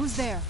Who's there?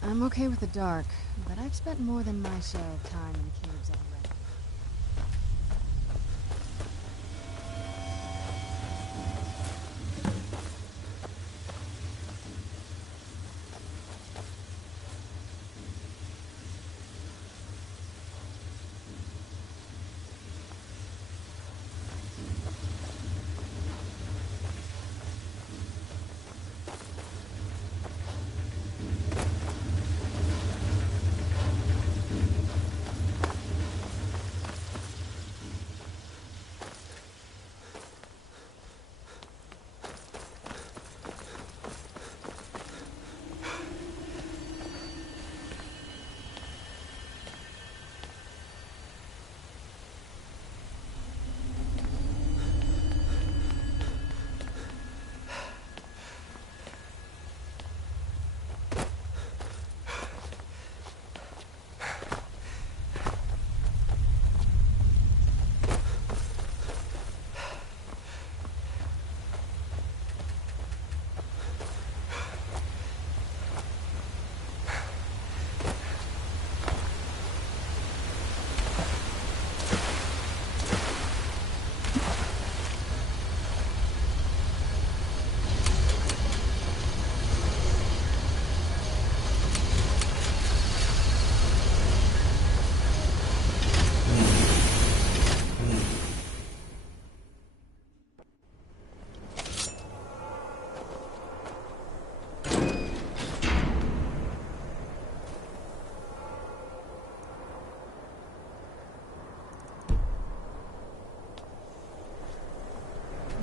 I'm okay with the dark, but I've spent more than my share of time in caves already.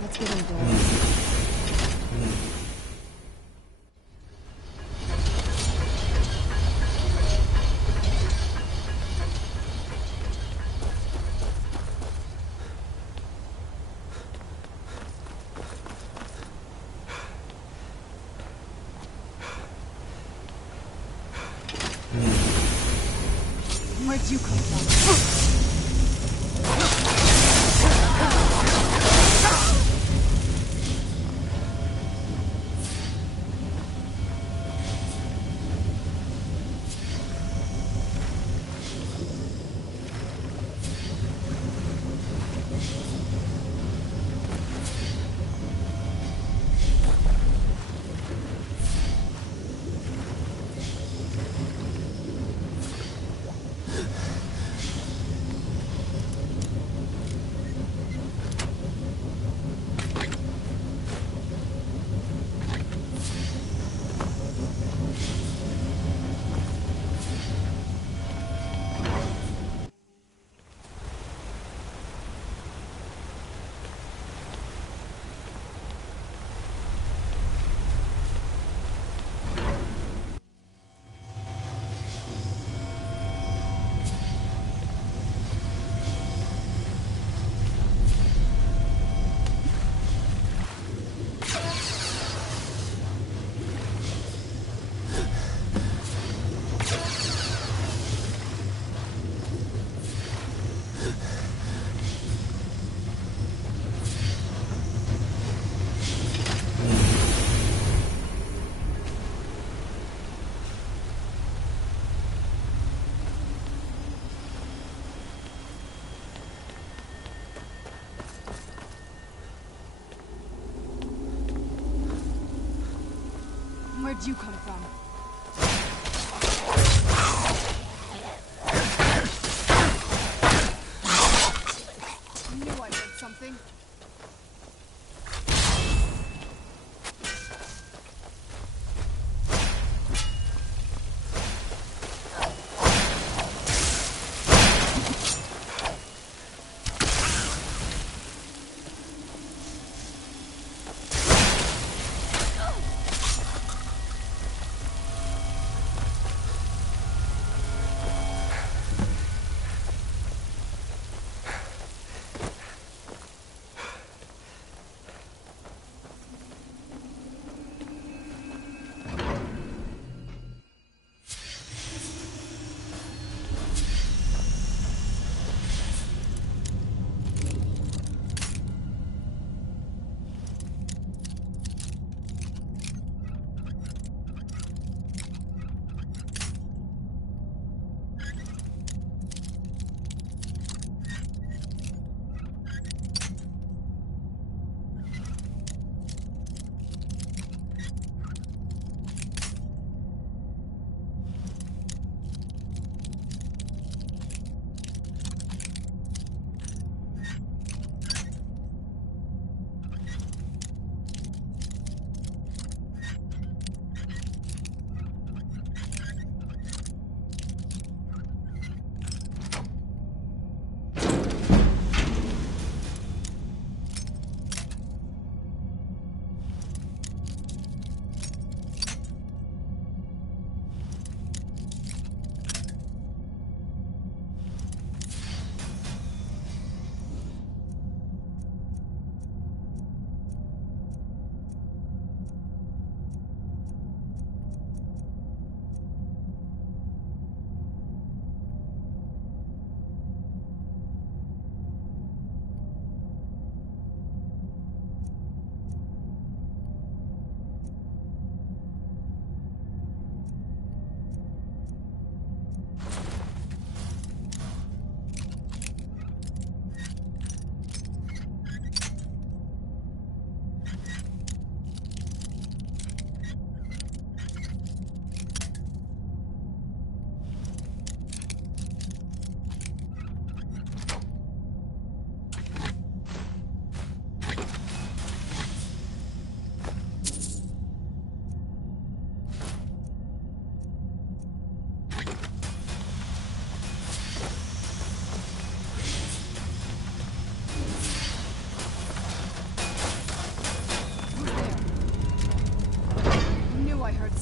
Let's get indoors. Where'd you come from? Where'd you come from? I knew I heard something.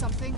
something?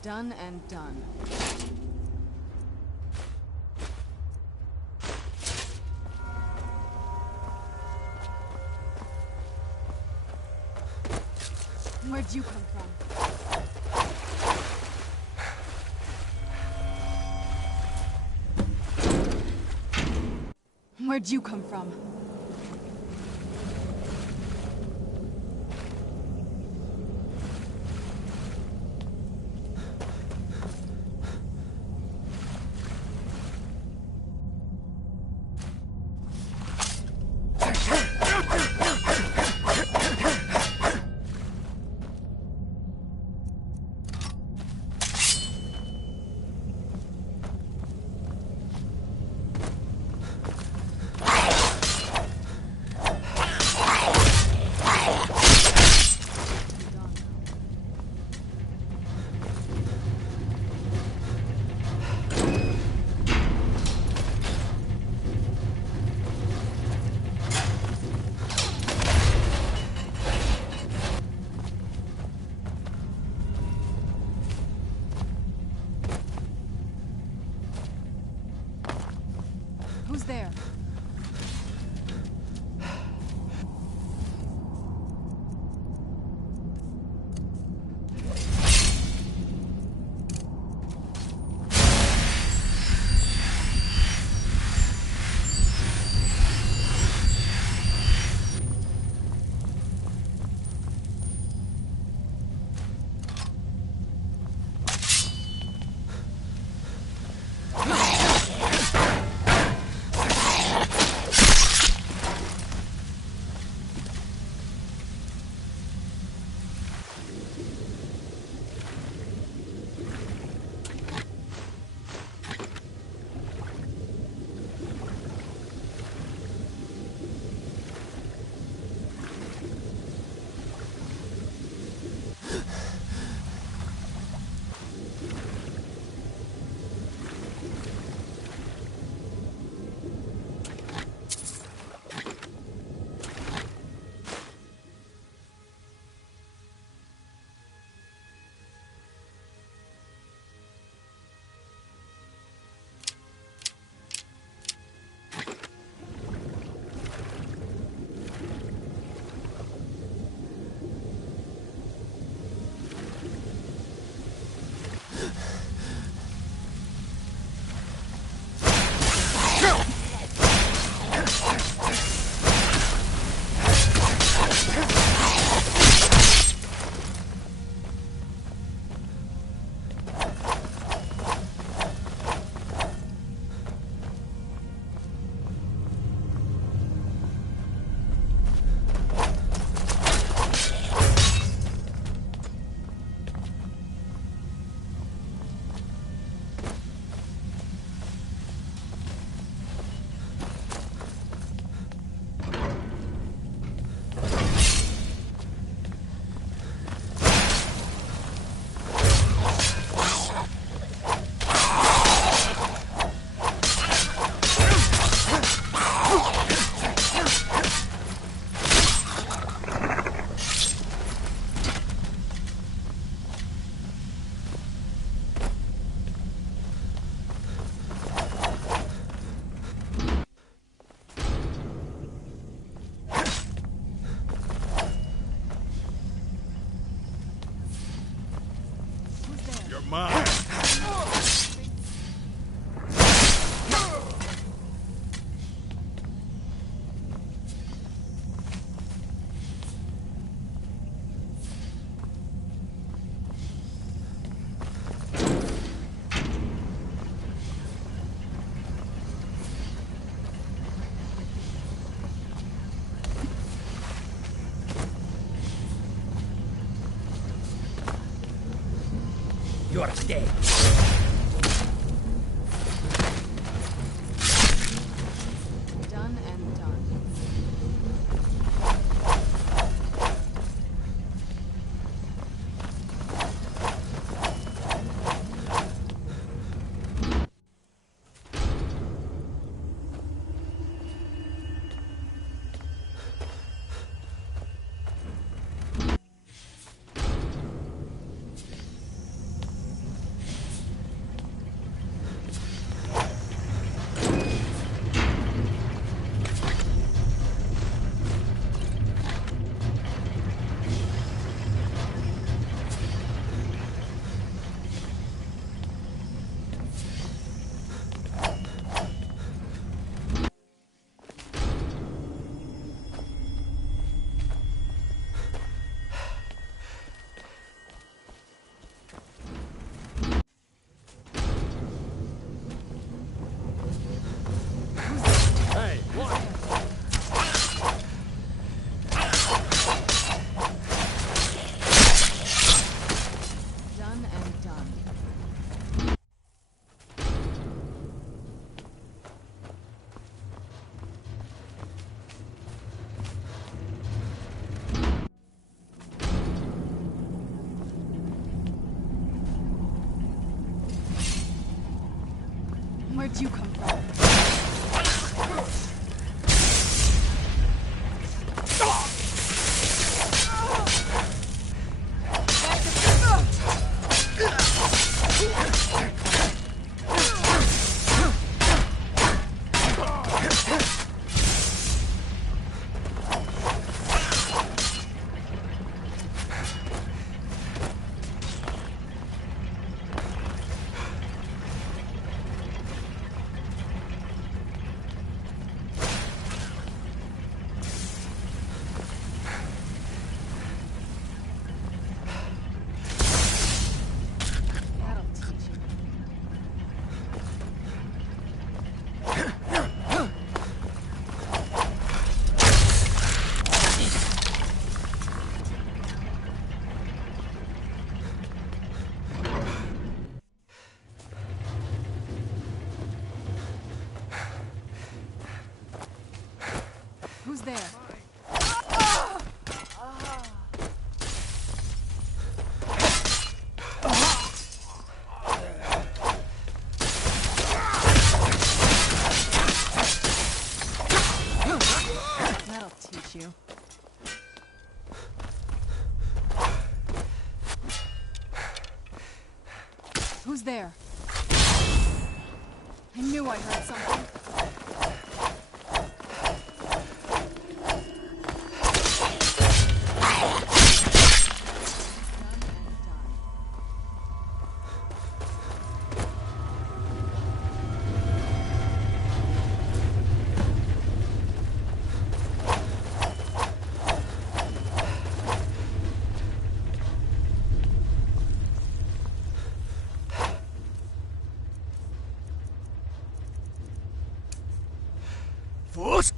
Done and done. Where'd you come from? Where'd you come from? Who's there? mine. You're dead. Done and done. Hey, what? Done and done. Where'd you come from? That'll teach you. Who's there? That'll teach you. Who's there? I knew I heard something. Done and done. Force!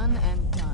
done and done.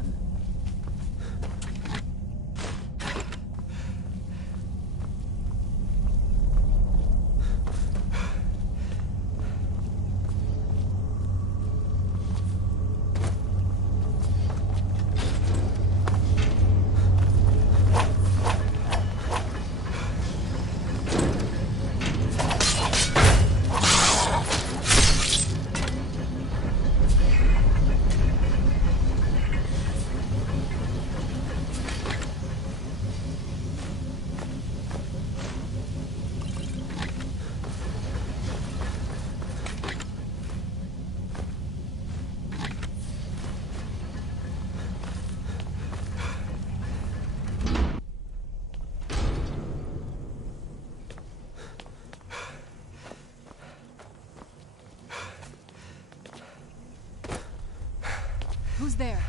Who's there?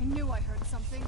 I knew I heard something.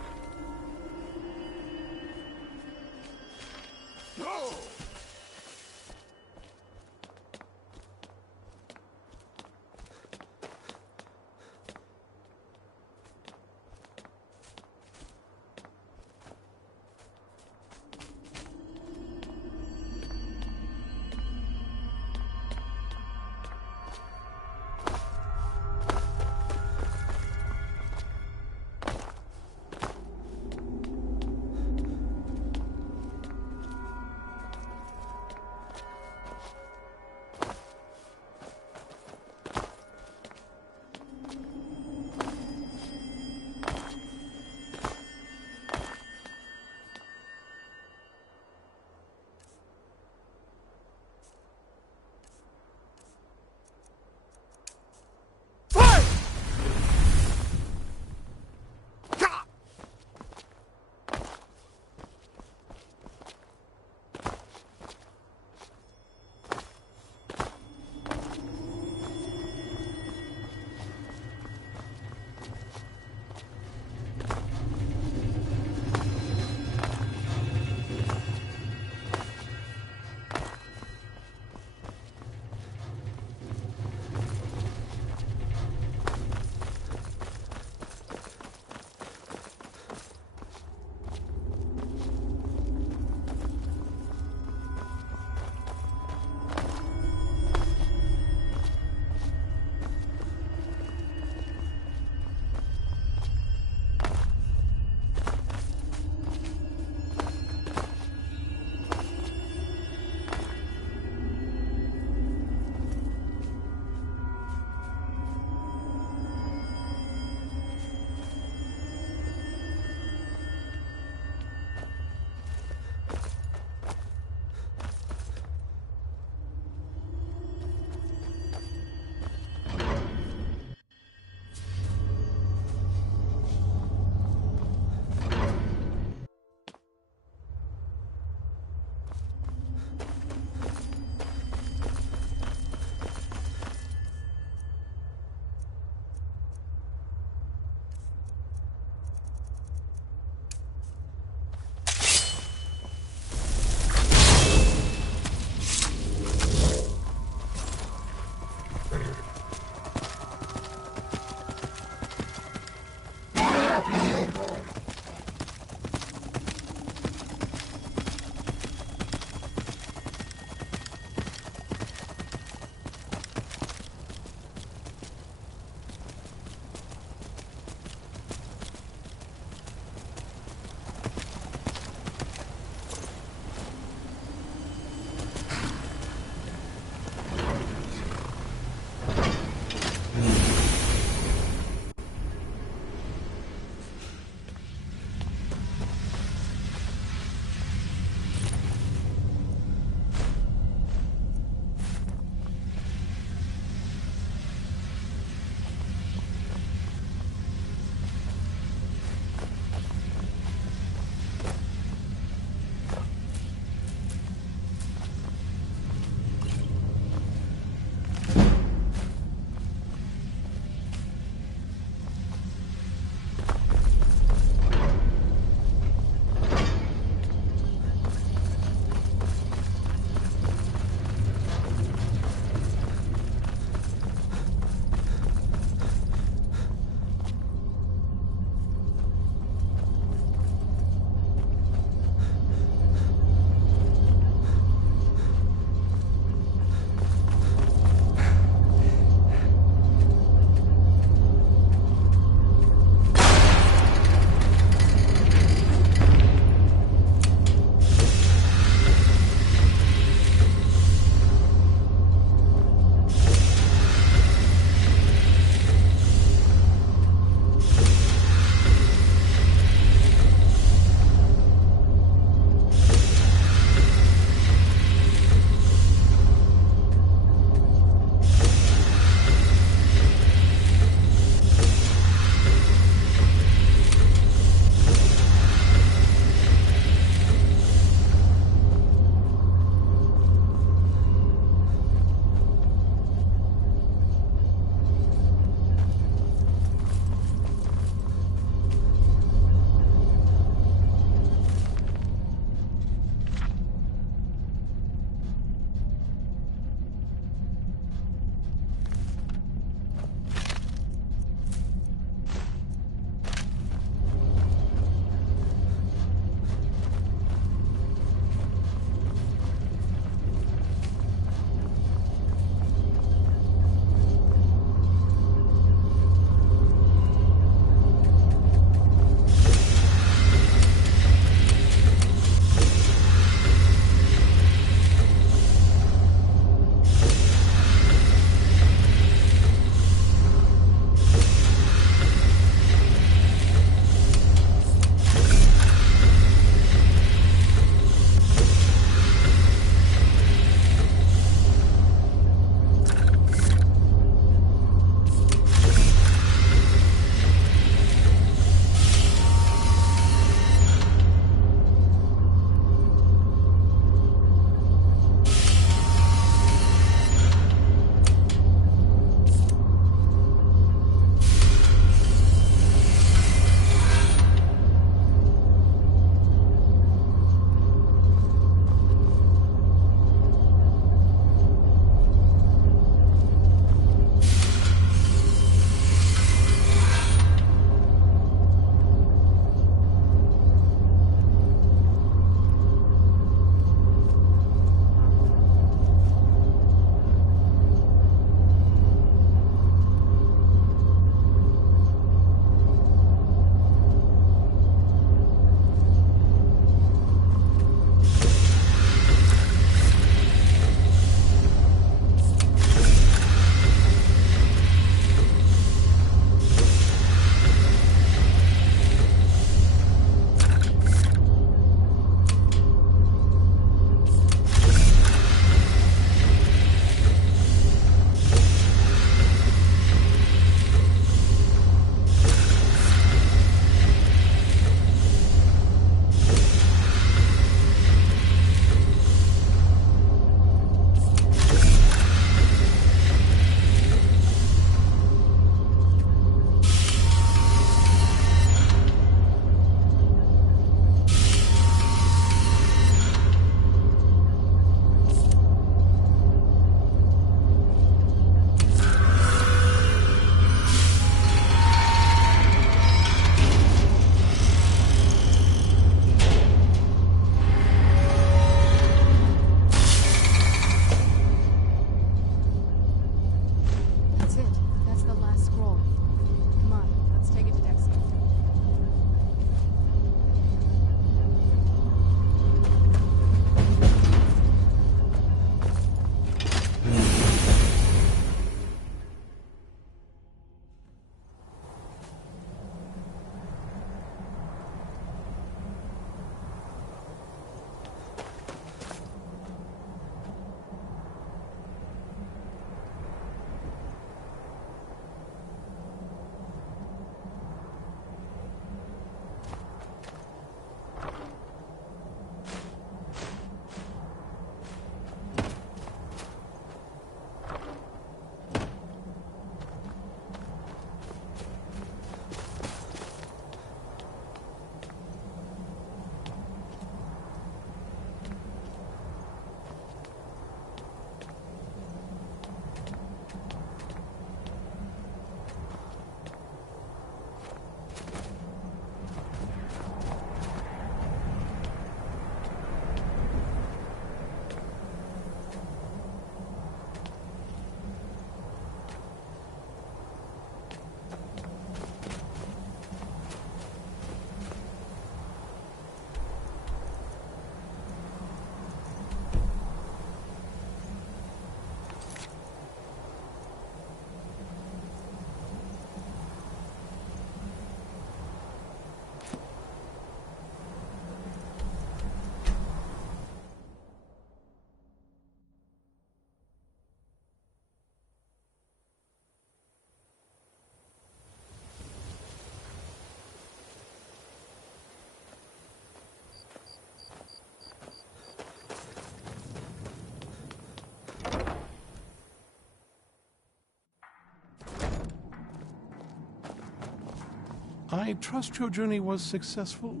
I trust your journey was successful?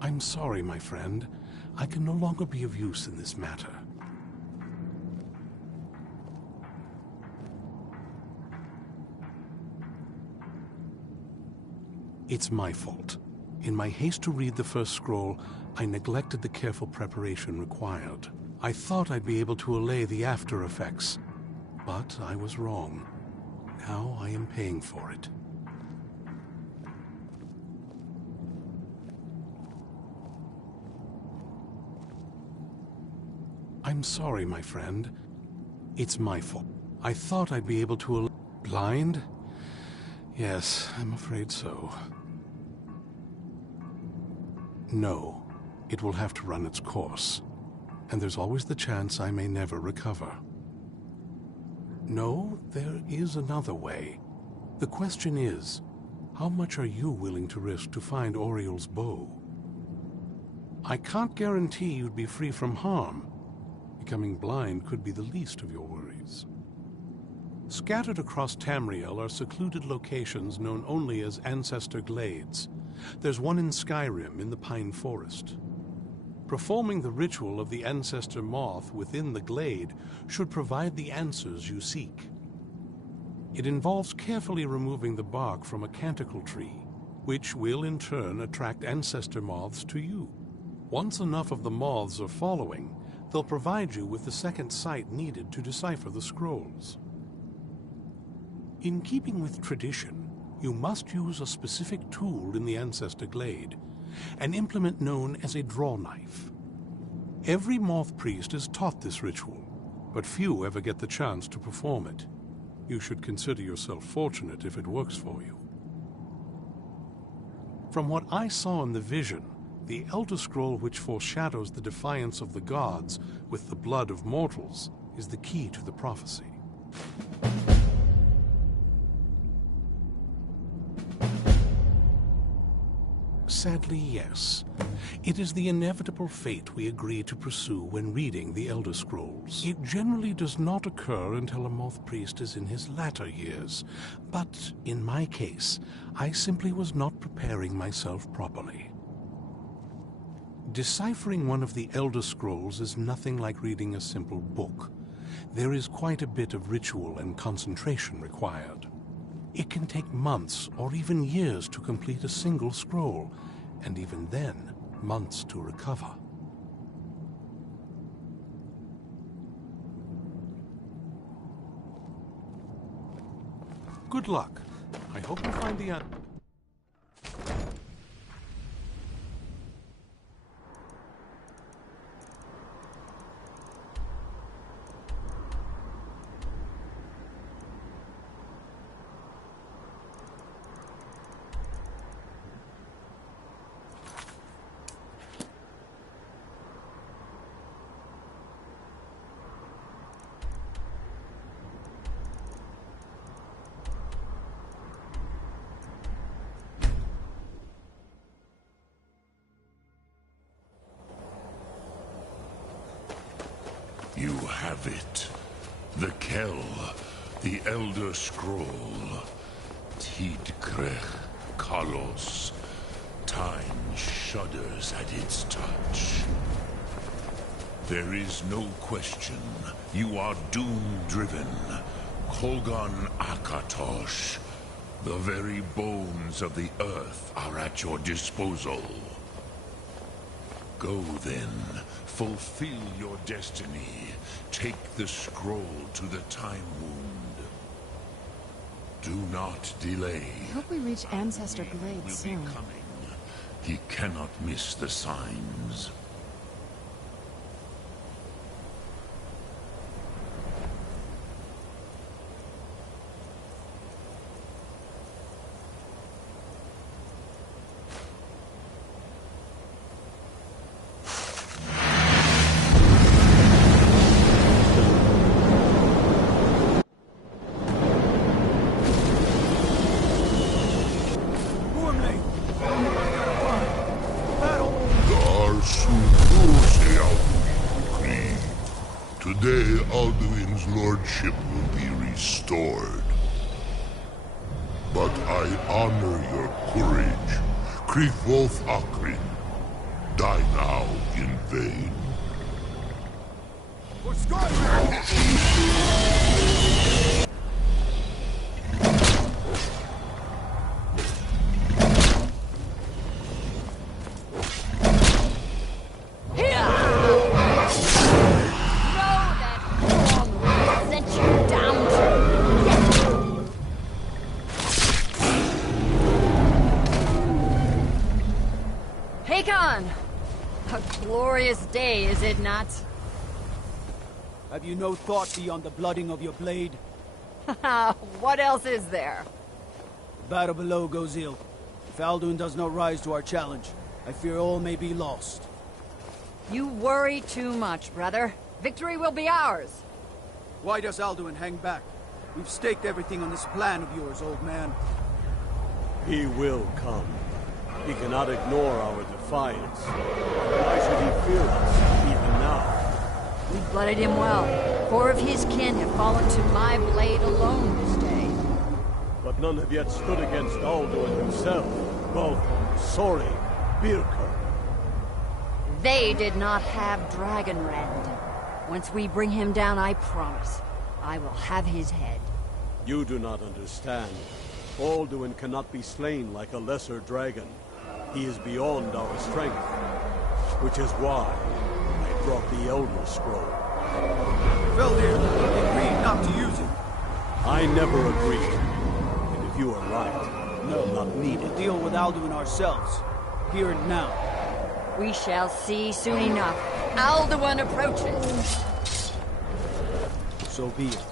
I'm sorry, my friend. I can no longer be of use in this matter. It's my fault. In my haste to read the first scroll, I neglected the careful preparation required. I thought I'd be able to allay the after effects, but I was wrong. Now I am paying for it. I'm sorry, my friend. It's my fault. I thought I'd be able to Blind? Yes, I'm afraid so. No, it will have to run its course. And there's always the chance I may never recover. No, there is another way. The question is, how much are you willing to risk to find Oriel's bow? I can't guarantee you'd be free from harm. Becoming blind could be the least of your worries. Scattered across Tamriel are secluded locations known only as Ancestor Glades. There's one in Skyrim in the Pine Forest. Performing the ritual of the Ancestor Moth within the glade should provide the answers you seek. It involves carefully removing the bark from a canticle tree, which will in turn attract Ancestor Moths to you. Once enough of the moths are following, they'll provide you with the second sight needed to decipher the scrolls. In keeping with tradition, you must use a specific tool in the Ancestor Glade, an implement known as a draw knife. Every moth priest is taught this ritual, but few ever get the chance to perform it. You should consider yourself fortunate if it works for you. From what I saw in the vision, the Elder Scroll which foreshadows the defiance of the gods with the blood of mortals is the key to the prophecy. Sadly, yes. It is the inevitable fate we agree to pursue when reading the Elder Scrolls. It generally does not occur until a moth priest is in his latter years, but in my case, I simply was not preparing myself properly. Deciphering one of the Elder Scrolls is nothing like reading a simple book. There is quite a bit of ritual and concentration required. It can take months or even years to complete a single scroll, and even then, months to recover. Good luck. I hope you find the answer. You have it. The Kell, the Elder Scroll. Tidkrech Kalos. Time shudders at its touch. There is no question. You are doom-driven. Kolgan Akatosh. The very bones of the earth are at your disposal. Go then. Fulfill your destiny. Take the scroll to the Time Wound. Do not delay. I hope we reach Ancestor Will Glades be soon. coming. He cannot miss the signs. Garsu day Alduin's lordship will be restored. But I honor your courage. Krithwolf Akrin. Die now in vain. For Skyrim! A glorious day, is it not? Have you no thought beyond the blooding of your blade? What else is there? The battle below goes ill. If Alduin does not rise to our challenge, I fear all may be lost. You worry too much, brother. Victory will be ours. Why does Alduin hang back? We've staked everything on this plan of yours, old man. He will come. He cannot ignore our defiance. Why should he fear us, even now? We blooded him well. 4 of his kin have fallen to my blade alone this day. But none have yet stood against Alduin himself. Both Sori, Birka. They did not have Dragonrend. Once we bring him down, I promise, I will have his head. You do not understand. Alduin cannot be slain like a lesser dragon. He is beyond our strength, which is why I brought the Elder Scroll. Feldir agreed not to use it. I never agreed. And if you are right, No, not needed. we'll deal with Alduin ourselves. Here and now. We shall see soon enough. Alduin approaches. So be it.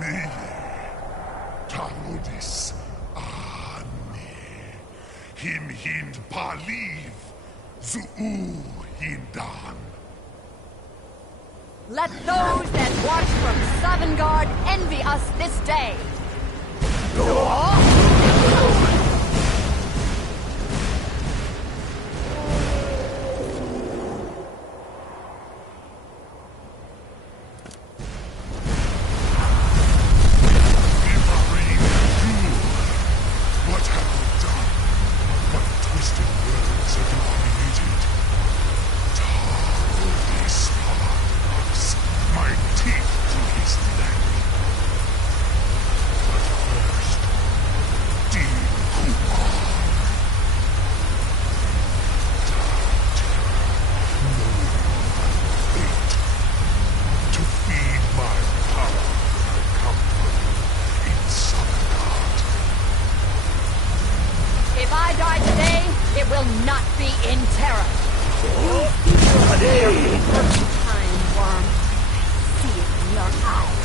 Me, Talodis, Ane, Him Hind Paliv, Zuu Hindan. Let those that watch from Sovngarde envy us this day. What have we done? What twisted words have you created? Talodis Paladas, my teeth to his neck. But first, Dean Kumar. Fate. To feed my power, I come from in Sovngarde. If I die today, it will not be in terror. Time, worm. I see it in your eyes.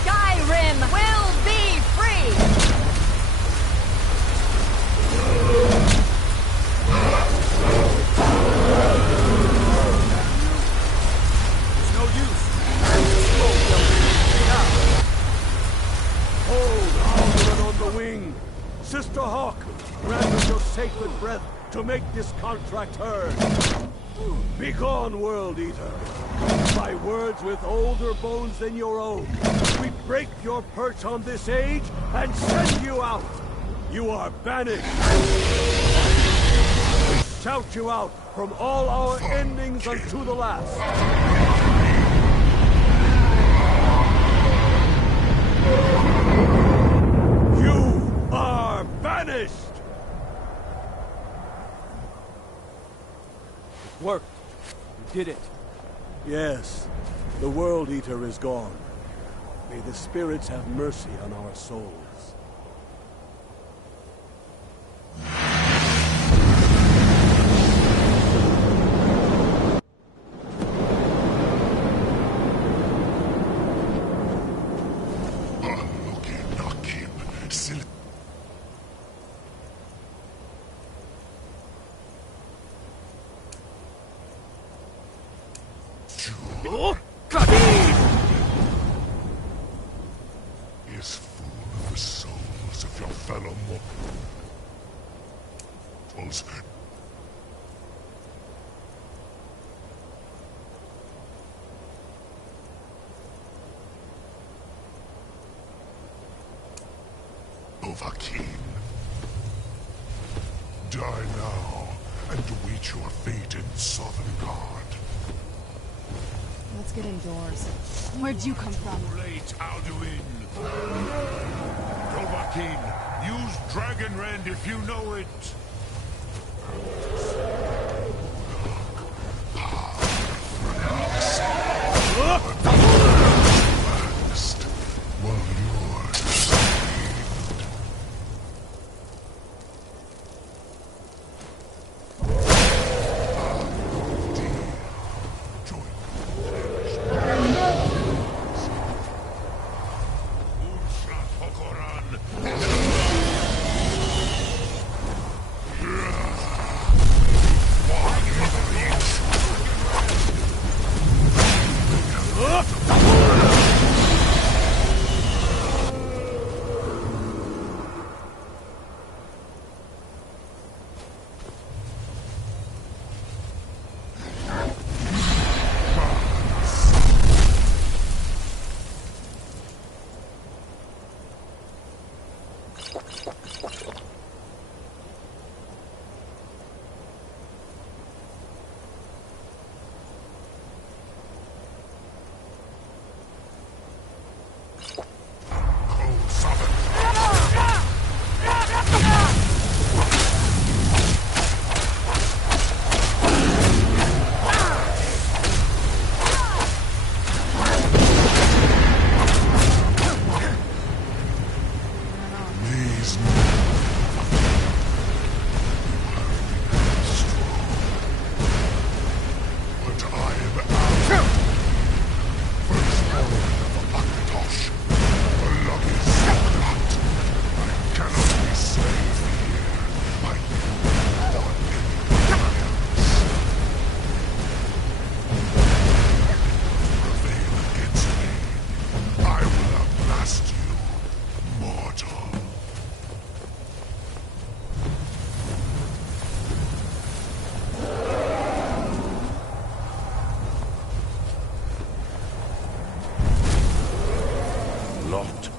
Skyrim will be free! There's no use. Hold Alduin on the wing! Sister Hawk, grant us your sacred breath to make this contract heard. Begone, World Eater. By words with older bones than your own, we break your perch on this age and send you out. You are banished. We shout you out from all our endings unto the last. You are banished! Worked. We did it. Yes, the World Eater is gone. May the spirits have mercy on our souls. Is full of the souls of your fellow mortals. Dovahkiin. Die now, and await your fate in Sovngarde. Let's get indoors. Where'd you come from? Late, Alduin. Dovahkiin, use Dragon Rend if you know it. Last, while you're saved. Join Unslat Hokoran.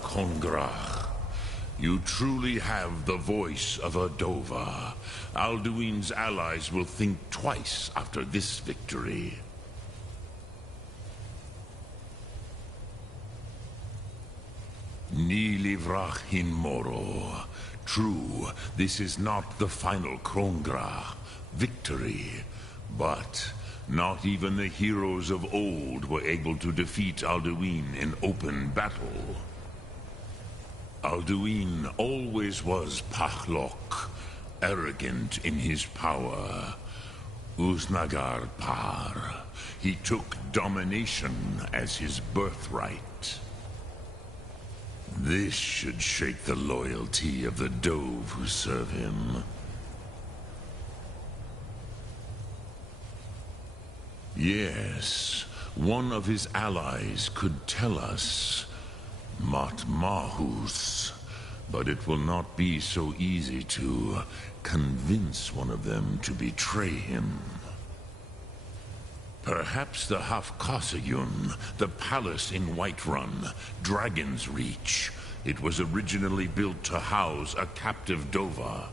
Kongrach, you truly have the voice of a Dova. Alduin's allies will think twice after this victory. Ni livrach hin moro. True, this is not the final Kongrach victory, but not even the heroes of old were able to defeat Alduin in open battle. Alduin always was Pahlok, arrogant in his power. Uznagar Par. He took domination as his birthright. This should shake the loyalty of the Dove who serve him. Yes, one of his allies could tell us. Matmahus. But it will not be so easy to convince one of them to betray him. Perhaps the Hafkasayun, the palace in Whiterun, Dragon's Reach. It was originally built to house a captive Dova.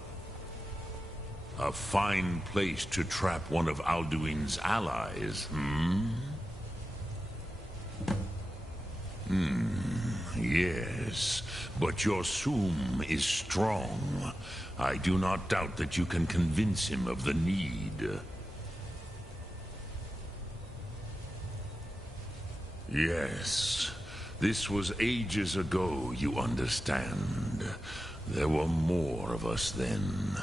A fine place to trap one of Alduin's allies, Yes, but your Sum is strong. I do not doubt that you can convince him of the need. Yes, this was ages ago, you understand. There were more of us then.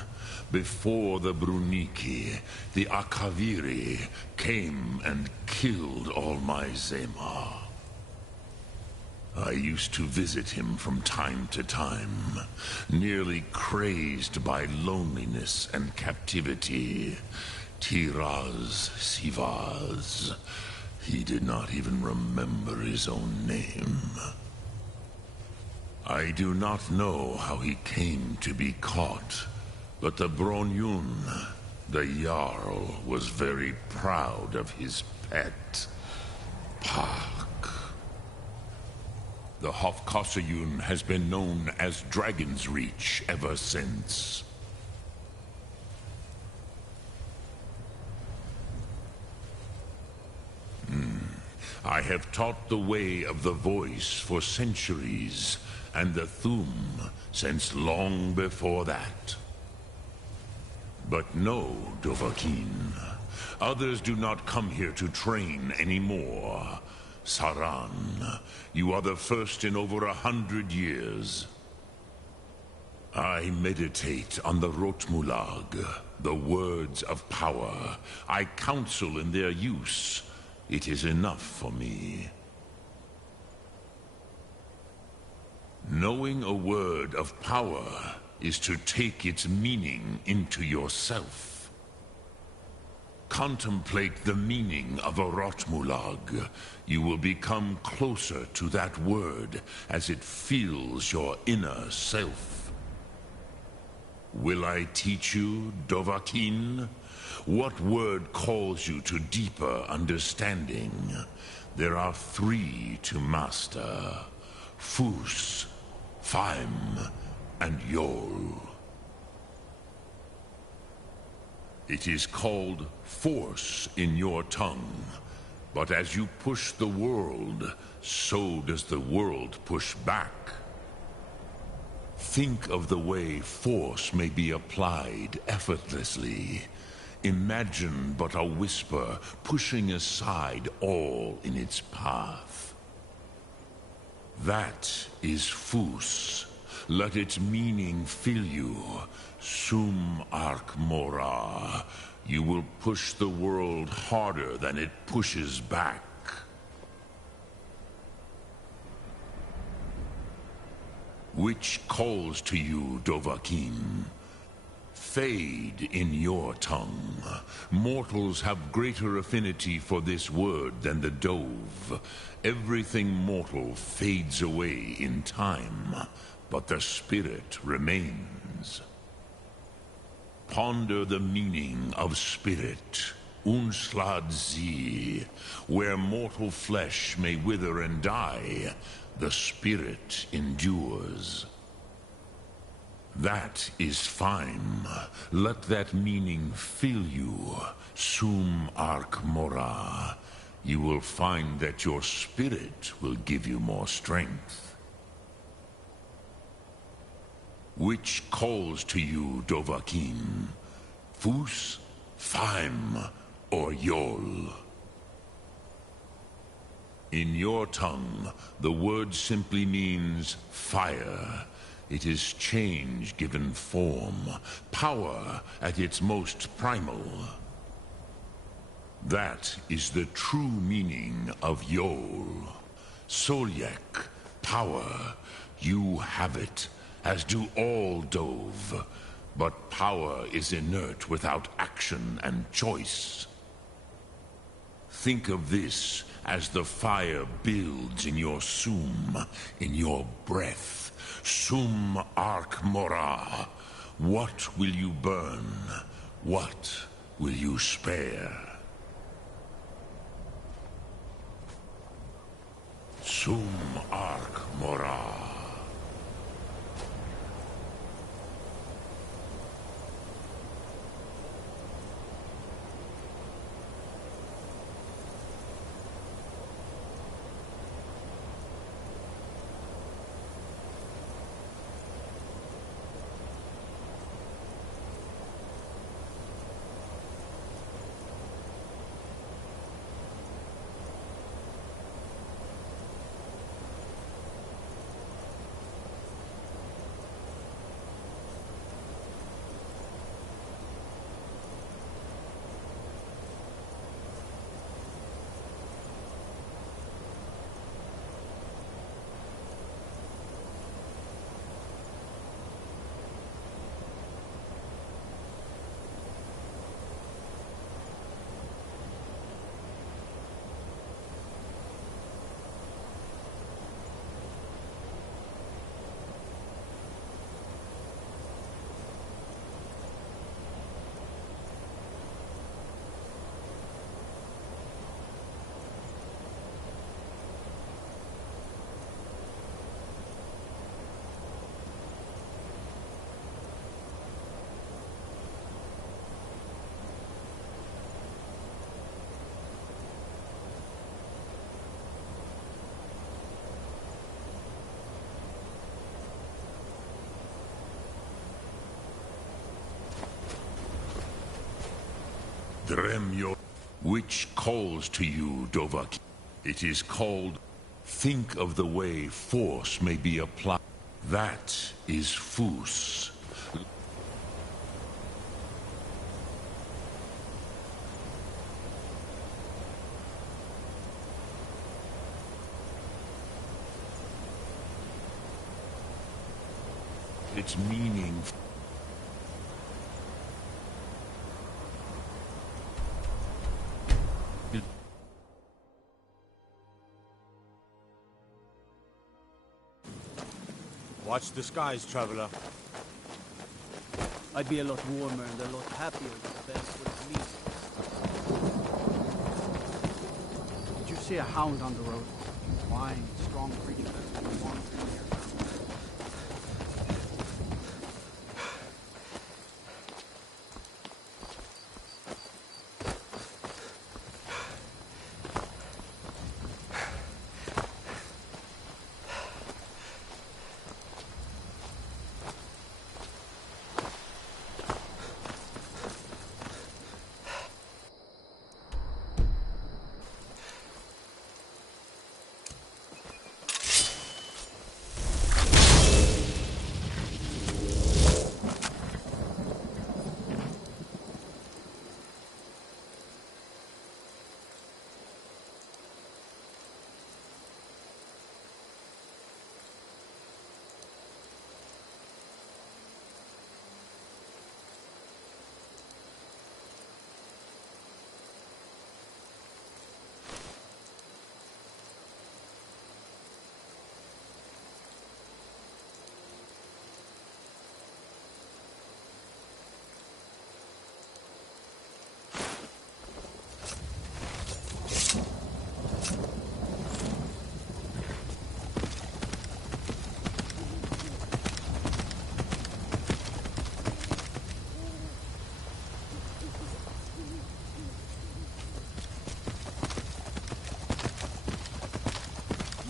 Before the Bruniki, the Akaviri came and killed all my Zema. I used to visit him from time to time, nearly crazed by loneliness and captivity. Tiraz Sivaz. He did not even remember his own name. I do not know how he came to be caught, but the Bronyun, the Jarl, was very proud of his pet, Pak. The Hofkosayun has been known as Dragon's Reach ever since. I have taught the way of the voice for centuries, and the Thum since long before that. But no, Dovahkiin. Others do not come here to train anymore. Saran, you are the first in over 100 years. I meditate on the Rotmulag, the words of power. I counsel in their use. It is enough for me. Knowing a word of power is to take its meaning into yourself. Contemplate the meaning of a Rotmulag. You will become closer to that word as it fills your inner self. Will I teach you, Dovahkiin? What word calls you to deeper understanding? There are 3 to master: Fus, Faim, and Yol. It is called force in your tongue, but as you push the world, so does the world push back. Think of the way force may be applied effortlessly. Imagine but a whisper pushing aside all in its path. That is Fus. Let its meaning fill you. Sum Ark Mora. You will push the world harder than it pushes back. Which calls to you, Dovahkiin? Fade in your tongue. Mortals have greater affinity for this word than the Dove. Everything mortal fades away in time, but the spirit remains. Ponder the meaning of spirit, Unslad Zi. Where mortal flesh may wither and die, the spirit endures. That is fine. Let that meaning fill you, Sum Ark Mora. You will find that your spirit will give you more strength. Which calls to you, Dovahkiin? Fus, Faim, or Yol? In your tongue, the word simply means fire. It is change given form, power at its most primal. That is the true meaning of Yol. Solyek, power. You have it, as do all Dove. But power is inert without action and choice. Think of this as the fire builds in your Sum, in your breath. Sum Ark Mora. What will you burn? What will you spare? Sum Ark Mora. Dremio, which calls to you, Dovaki. It is called, think of the way force may be applied. That is Fus. Its meaning. Watch the skies, traveler. I'd be a lot warmer and a lot happier with the bells would leave. Did you see a hound on the road? Fine, strong breeding. Wandering here.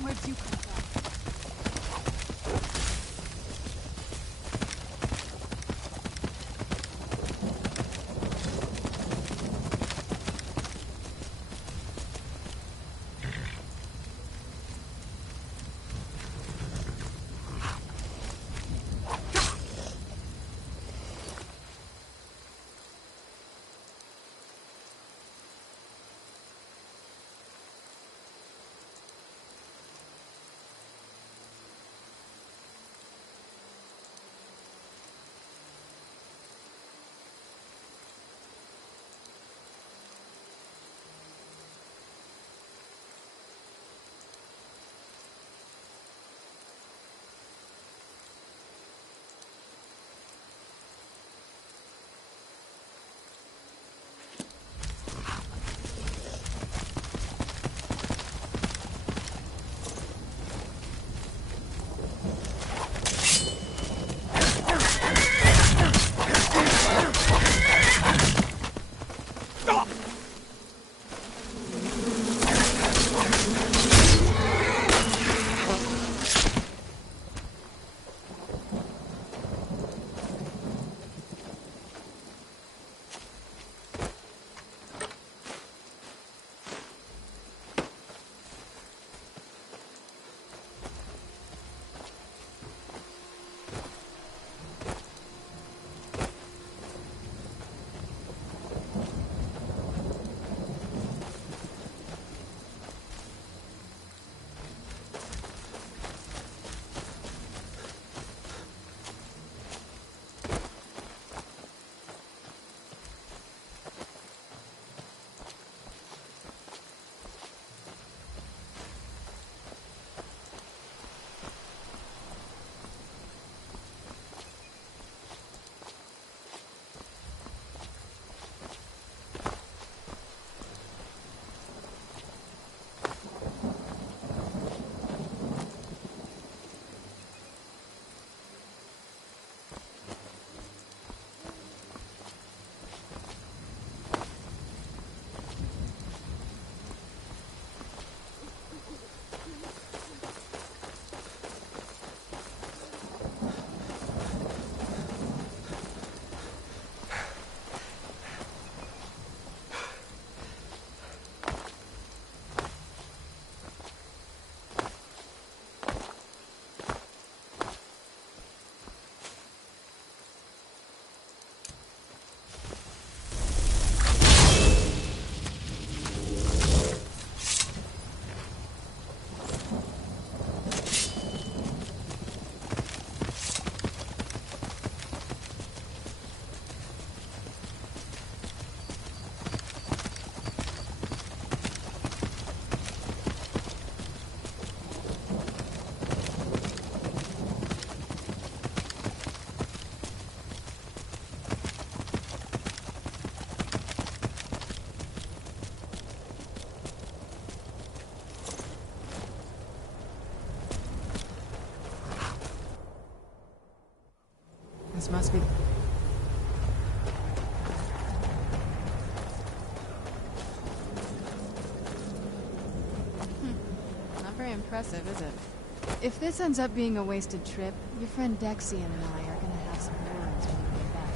Where'd you come from? This must be... Not very impressive, is it? If this ends up being a wasted trip, your friend Dexian and I are gonna have some words when we get back.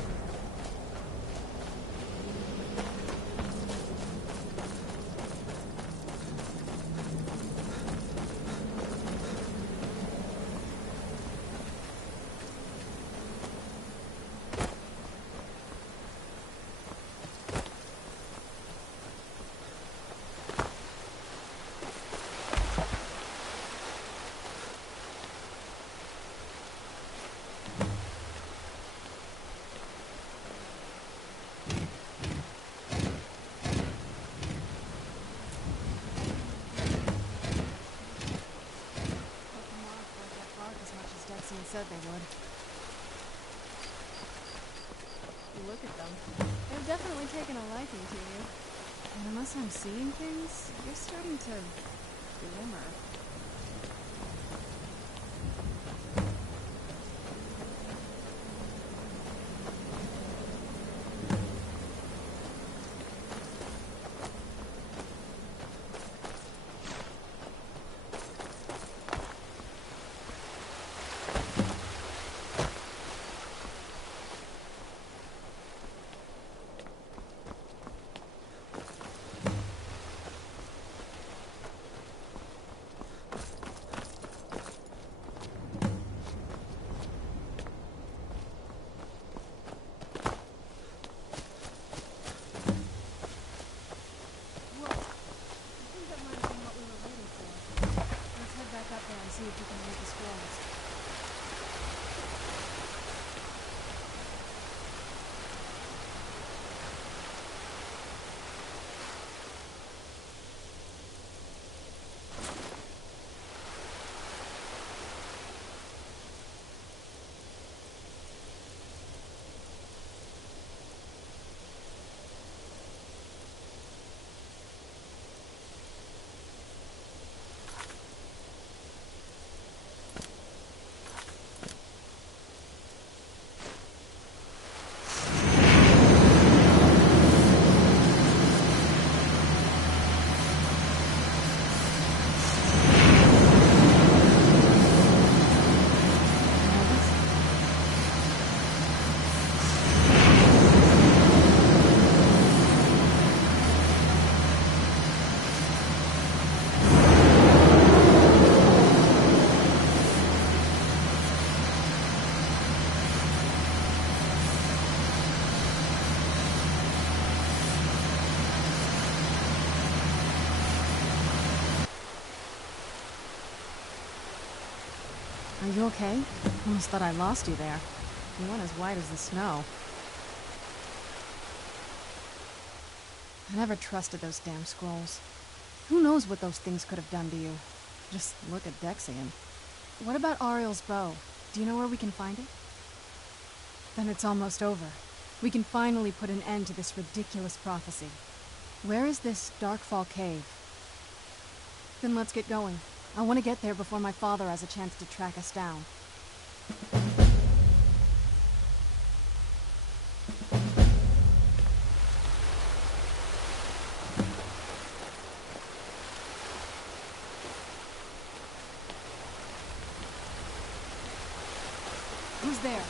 Dexian said they would. Look at them. They've definitely taken a liking to you. And unless I'm seeing things, you're starting to glimmer. See if we can make the scrolls. Are you okay? Almost thought I lost you there. You went as white as the snow. I never trusted those damn scrolls. Who knows what those things could have done to you? Just look at Dexian. What about Ariel's bow? Do you know where we can find it? Then it's almost over. We can finally put an end to this ridiculous prophecy. Where is this Darkfall cave? Then let's get going. I want to get there before my father has a chance to track us down. Who's there?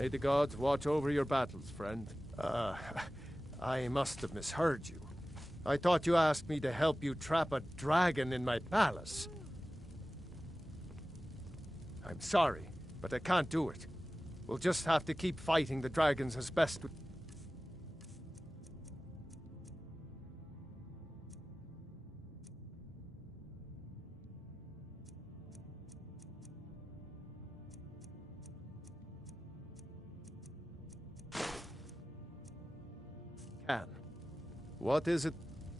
May the gods watch over your battles, friend. I must have misheard you. I thought you asked me to help you trap a dragon in my palace. I'm sorry, but I can't do it. We'll just have to keep fighting the dragons as best we... can. What is it?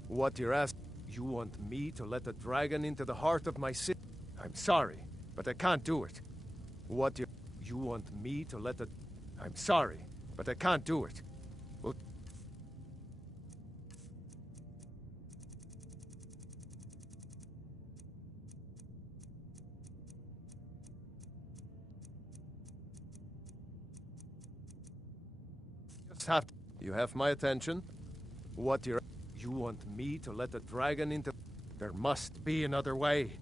What you're asking? You want me to let a dragon into the heart of my city? I'm sorry, but I can't do it. What you want me to let a... I'm sorry, but I can't do it. Well... Just have to... You have my attention. What you're... You want me to let a dragon into... There must be another way.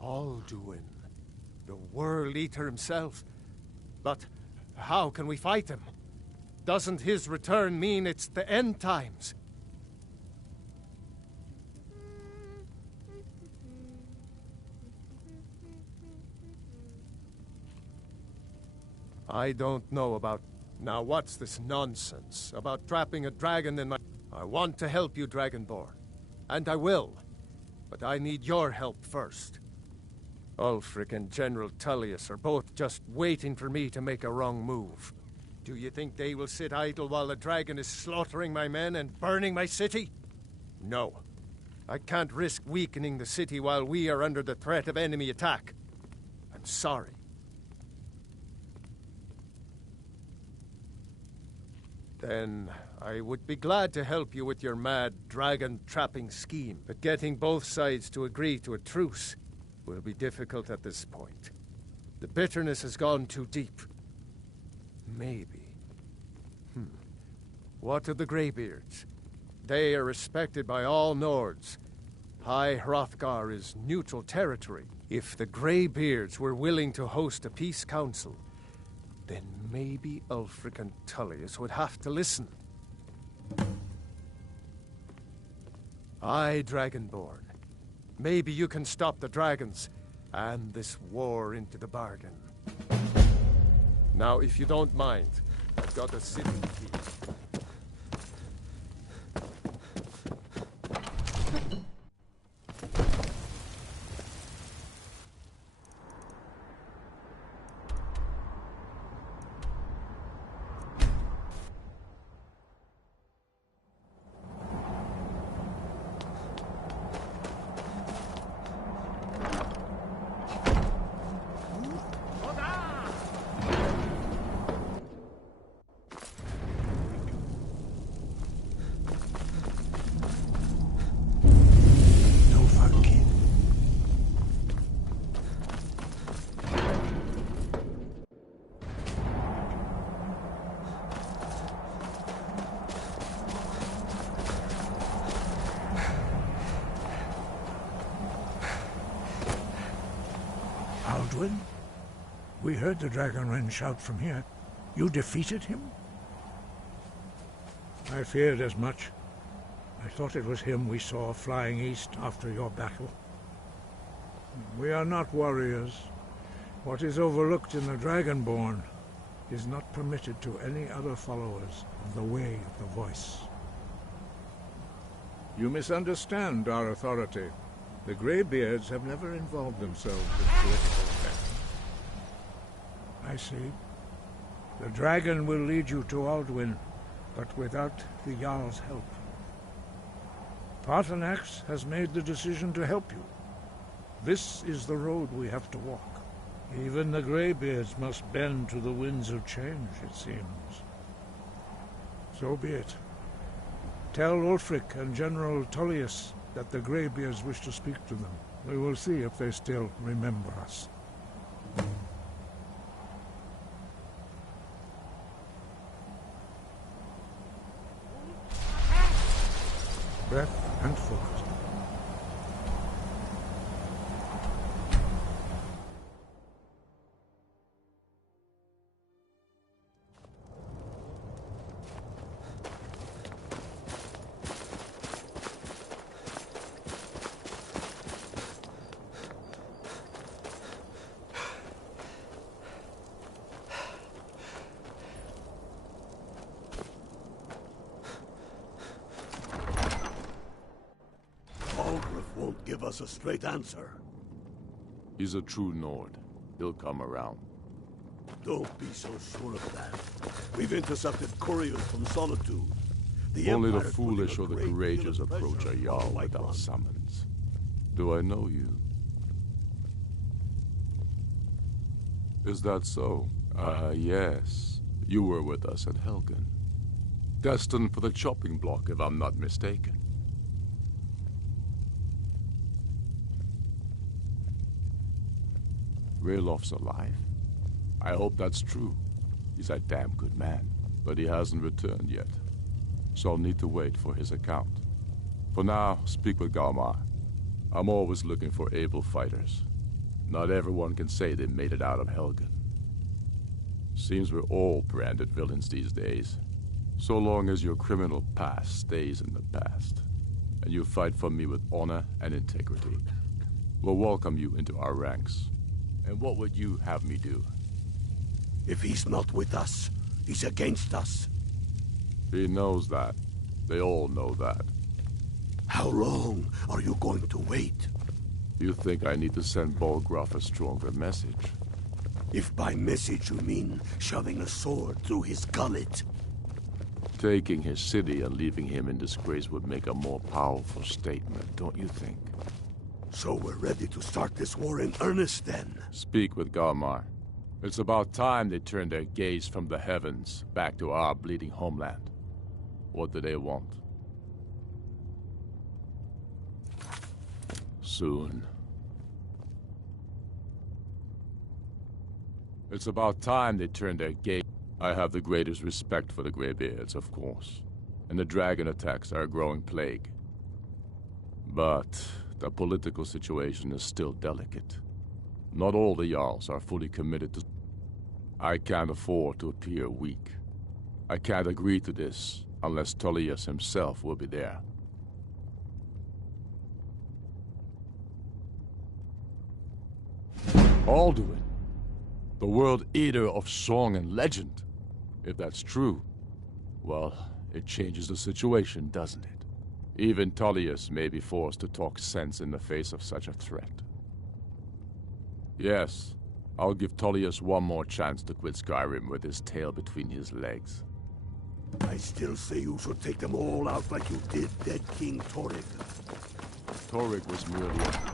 Alduin, the World Eater himself. But how can we fight him? Doesn't his return mean it's the end times? I don't know about... Now what's this nonsense about trapping a dragon in my... I want to help you, Dragonborn. And I will. But I need your help first. Ulfric and General Tullius are both just waiting for me to make a wrong move. Do you think they will sit idle while the dragon is slaughtering my men and burning my city? No. I can't risk weakening the city while we are under the threat of enemy attack. I'm sorry. Then I would be glad to help you with your mad dragon-trapping scheme, but getting both sides to agree to a truce will be difficult at this point. The bitterness has gone too deep. Maybe. What of the Greybeards? They are respected by all Nords. High Hrothgar is neutral territory. If the Greybeards were willing to host a peace council, then maybe Ulfric and Tullius would have to listen. Aye, Dragonborn. Maybe you can stop the dragons, and this war into the bargain. Now, if you don't mind, I've got a city key. Alduin? We heard the Dragonren shout from here. You defeated him? I feared as much. I thought it was him we saw flying east after your battle. We are not warriors. What is overlooked in the Dragonborn is not permitted to any other followers of the Way of the Voice. You misunderstand our authority. The Greybeards have never involved themselves in political affairs. I see. The dragon will lead you to Alduin, but without the Jarl's help. Paarthurnax has made the decision to help you. This is the road we have to walk. Even the Greybeards must bend to the winds of change, it seems. So be it. Tell Ulfric and General Tullius that the Greybeards wish to speak to them. We will see if they still remember us. Breath and focus. give us a straight answer. He's a true Nord. He'll come around. Don't be so sure of that. We've intercepted couriers from Solitude. Only the Empire's putting foolish a or the great deal courageous of approach pressure a on Jarl White without Run. summons. Do I know you? Is that so? Yes. You were with us at Helgen. Destined for the chopping block, if I'm not mistaken. Railof's alive? I hope that's true. He's a damn good man, but he hasn't returned yet. So I'll need to wait for his account. For now, speak with Galmar. I'm always looking for able fighters. Not everyone can say they made it out of Helgen. Seems we're all branded villains these days. So long as your criminal past stays in the past, and you fight for me with honor and integrity, we'll welcome you into our ranks. And what would you have me do? If he's not with us, he's against us. He knows that. They all know that. How long are you going to wait? You think I need to send Bolgraf a stronger message? If by message you mean shoving a sword through his gullet. Taking his city and leaving him in disgrace would make a more powerful statement, don't you think? So we're ready to start this war in earnest then? Speak with Galmar. It's about time they turned their gaze from the heavens back to our bleeding homeland. What do they want? Soon. It's about time they turned their gaze. I have the greatest respect for the Greybeards, of course. And the dragon attacks are a growing plague. But the political situation is still delicate. Not all the Jarls are fully committed to... I can't afford to appear weak. I can't agree to this unless Tullius himself will be there. Alduin, the World Eater of song and legend. If that's true, well, it changes the situation, doesn't it? Even Tullius may be forced to talk sense in the face of such a threat. Yes, I'll give Tullius one more chance to quit Skyrim with his tail between his legs. I still say you should take them all out like you did dead King Torrig. Torrig was merely a...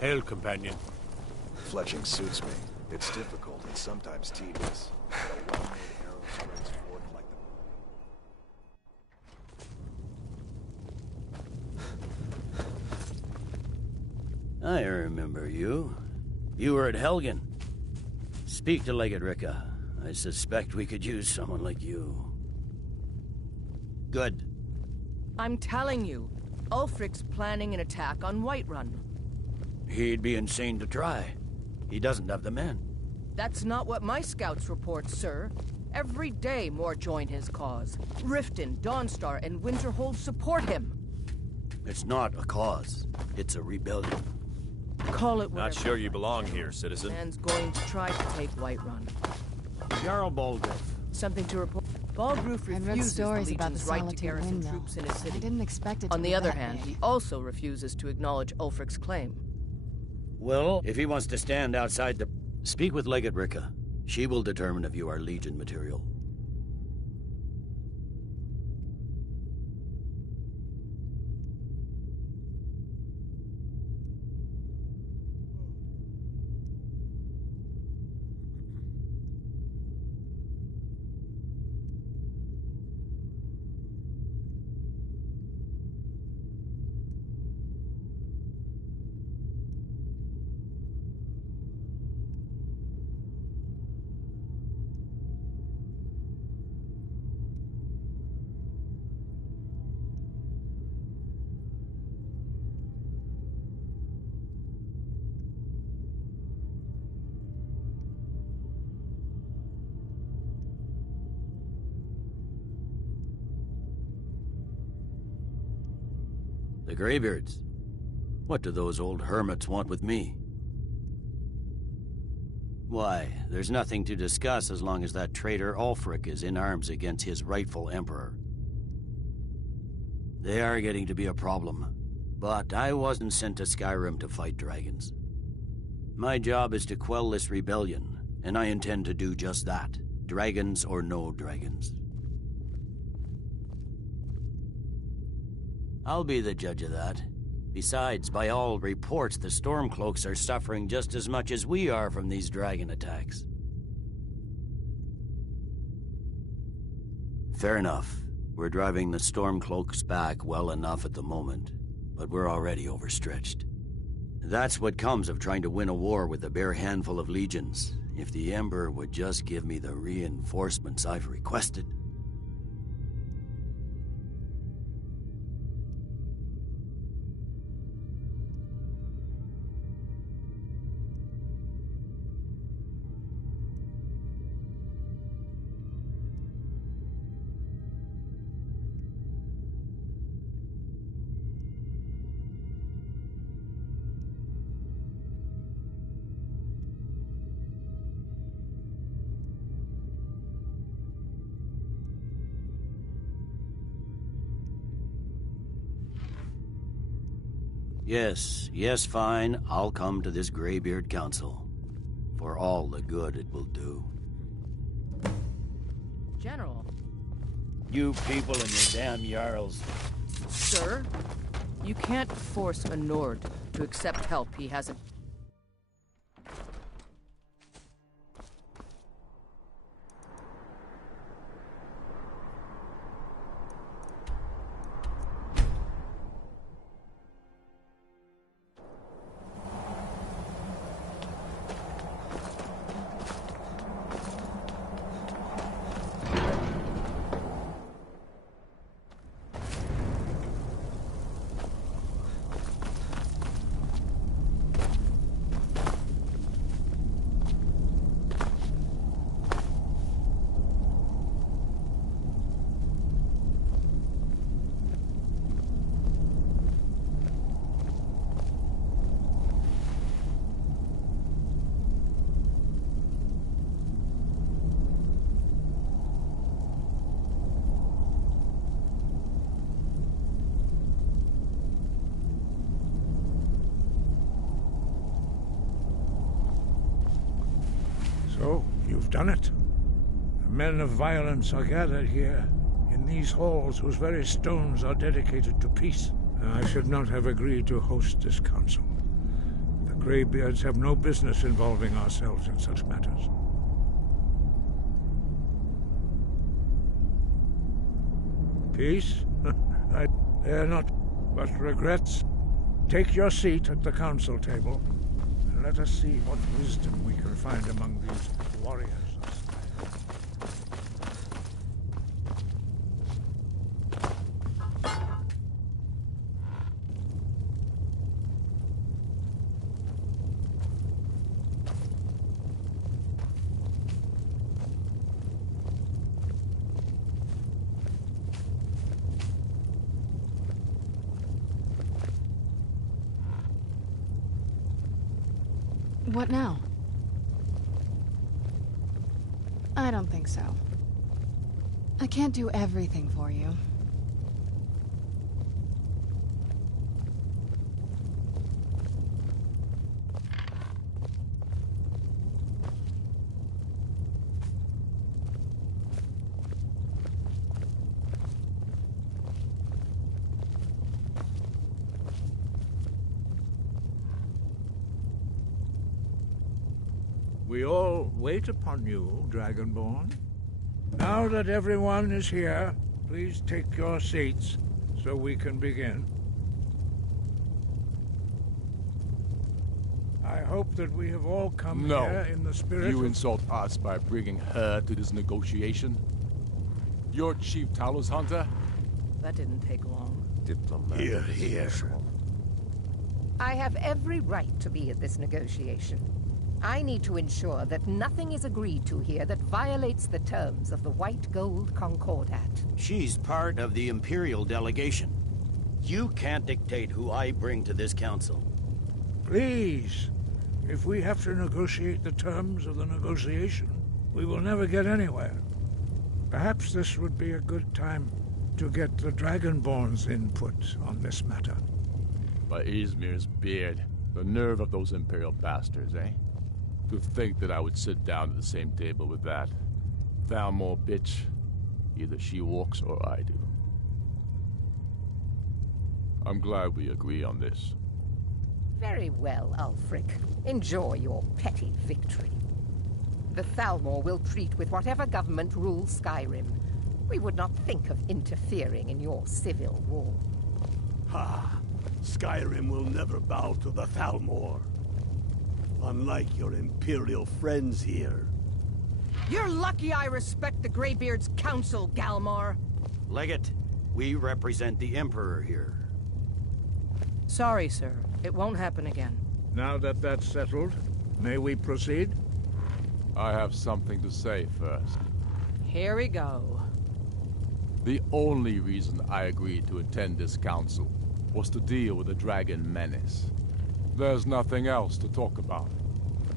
Hail, companion. Fletching suits me. It's difficult and sometimes tedious. A well-made arrow strikes forward like the... I remember you. You were at Helgen. Speak to Legate Ricka. I suspect we could use someone like you. Good. I'm telling you, Ulfric's planning an attack on Whiterun. He'd be insane to try. He doesn't have the men. That's not what my scouts report, sir. Every day more join his cause. Riften, Dawnstar, and Winterhold support him. It's not a cause. It's a rebellion. Call it whatever. Not sure you belong here, citizen. Man's going to try to take Whiterun. Jarl Balgruuf. Something to report. Balgruuf I've read refuses the stories about the Legion's right to Solitude garrison windmill. troops in his city. I didn't expect it to On be the other that hand, big. he also refuses to acknowledge Ulfric's claim. Well, if he wants to stand outside the... Speak with Legate Ricka. She will determine if you are Legion material. The Greybeards? What do those old hermits want with me? Why, there's nothing to discuss as long as that traitor Ulfric is in arms against his rightful emperor. They are getting to be a problem, but I wasn't sent to Skyrim to fight dragons. My job is to quell this rebellion, and I intend to do just that, dragons or no dragons. I'll be the judge of that. Besides, by all reports, the Stormcloaks are suffering just as much as we are from these dragon attacks. Fair enough. We're driving the Stormcloaks back well enough at the moment, but we're already overstretched. That's what comes of trying to win a war with a bare handful of legions. If the Emperor would just give me the reinforcements I've requested. Yes, fine. I'll come to this Greybeard Council. For all the good it will do. General. You people and your damn Jarls. Sir, you can't force a Nord to accept help he hasn't. So, you've done it. The men of violence are gathered here, in these halls whose very stones are dedicated to peace. I should not have agreed to host this council. The Greybeards have no business involving ourselves in such matters. Peace? They're not but regrets. Take your seat at the council table. Let us see what wisdom we can find among these warriors. What now? I don't think so. I can't do everything for you. We all wait upon you, Dragonborn. Now that everyone is here, please take your seats so we can begin. I hope that we have all come here in the spirit You of... insult us by bringing her to this negotiation? You're Chief Talos Hunter? That didn't take long. Diplomatic Here, as here. usual. I have every right to be at this negotiation. I need to ensure that nothing is agreed to here that violates the terms of the White Gold Concordat. She's part of the Imperial delegation. You can't dictate who I bring to this council. Please. If we have to negotiate the terms of the negotiation, we will never get anywhere. Perhaps this would be a good time to get the Dragonborn's input on this matter. By Izmir's beard, the nerve of those Imperial bastards, eh? To think that I would sit down at the same table with that Thalmor bitch. Either she walks or I do. I'm glad we agree on this. Very well, Ulfric. Enjoy your petty victory. The Thalmor will treat with whatever government rules Skyrim. We would not think of interfering in your civil war. Ha! Skyrim will never bow to the Thalmor. Unlike your Imperial friends here. You're lucky I respect the Greybeard's counsel, Galmar. Legate, we represent the Emperor here. Sorry, sir. It won't happen again. Now that that's settled, may we proceed? I have something to say first. Here we go. The only reason I agreed to attend this council was to deal with the dragon menace. There's nothing else to talk about.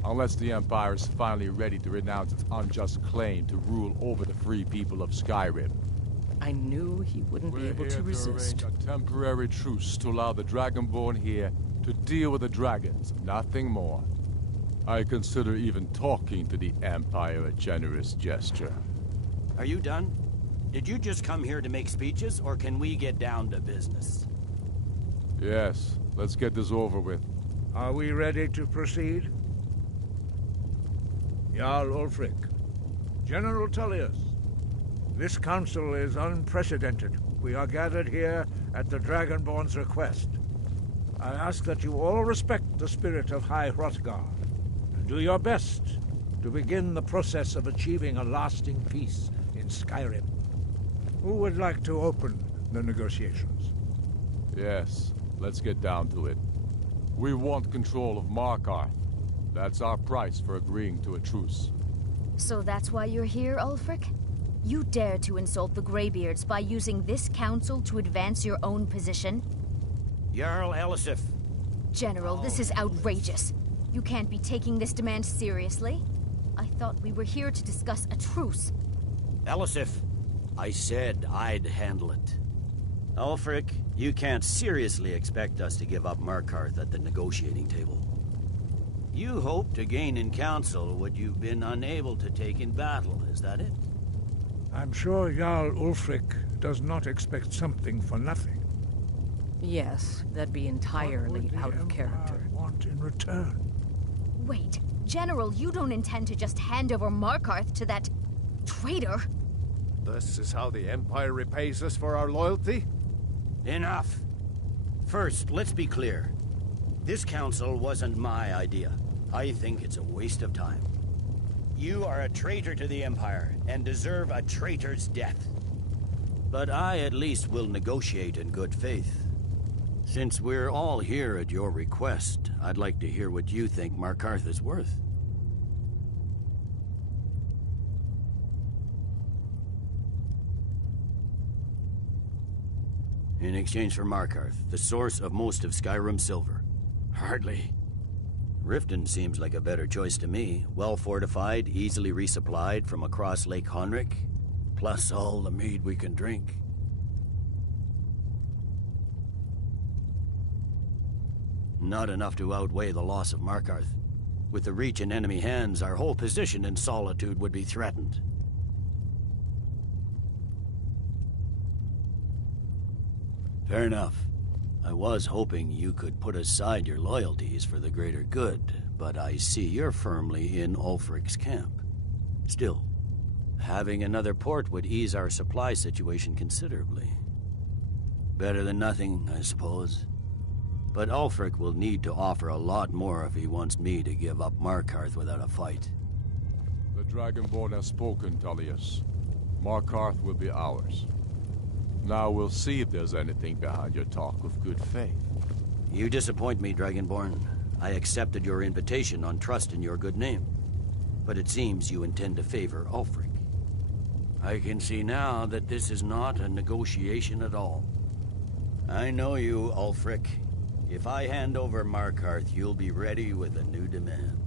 Unless the Empire is finally ready to renounce its unjust claim to rule over the free people of Skyrim. I knew he wouldn't be able to resist. We're here to arrange a temporary truce to allow the Dragonborn here to deal with the dragons, nothing more. I consider even talking to the Empire a generous gesture. Are you done? Did you just come here to make speeches, or can we get down to business? Yes, let's get this over with. Are we ready to proceed? Jarl Ulfric, General Tullius, this council is unprecedented. We are gathered here at the Dragonborn's request. I ask that you all respect the spirit of High Hrothgar, and do your best to begin the process of achieving a lasting peace in Skyrim. Who would like to open the negotiations? Yes, let's get down to it. We want control of Markarth. That's our price for agreeing to a truce. So that's why you're here, Ulfric? You dare to insult the Greybeards by using this council to advance your own position? Jarl Elisif. General, this is outrageous. You can't be taking this demand seriously. I thought we were here to discuss a truce. Elisif, I said I'd handle it. Ulfric, you can't seriously expect us to give up Markarth at the negotiating table. You hope to gain in council what you've been unable to take in battle, is that it? I'm sure Jarl Ulfric does not expect something for nothing. Yes, that'd be entirely out of character. Want in return? Wait, General, you don't intend to just hand over Markarth to that traitor? This is how the Empire repays us for our loyalty? Enough. First, let's be clear. This council wasn't my idea. I think it's a waste of time. You are a traitor to the Empire, and deserve a traitor's death. But I at least will negotiate in good faith. Since we're all here at your request, I'd like to hear what you think Markarth is worth. In exchange for Markarth, the source of most of Skyrim's silver. Hardly. Riften seems like a better choice to me. Well fortified, easily resupplied from across Lake Honric, plus all the mead we can drink. Not enough to outweigh the loss of Markarth. With the Reach in enemy hands, our whole position in Solitude would be threatened. Fair enough. I was hoping you could put aside your loyalties for the greater good, but I see you're firmly in Ulfric's camp. Still, having another port would ease our supply situation considerably. Better than nothing, I suppose. But Ulfric will need to offer a lot more if he wants me to give up Markarth without a fight. The Dragonborn has spoken, Tullius. Markarth will be ours. Now we'll see if there's anything behind your talk of good faith. You disappoint me, Dragonborn. I accepted your invitation on trust in your good name. But it seems you intend to favor Ulfric. I can see now that this is not a negotiation at all. I know you, Ulfric. If I hand over Markarth, you'll be ready with a new demand.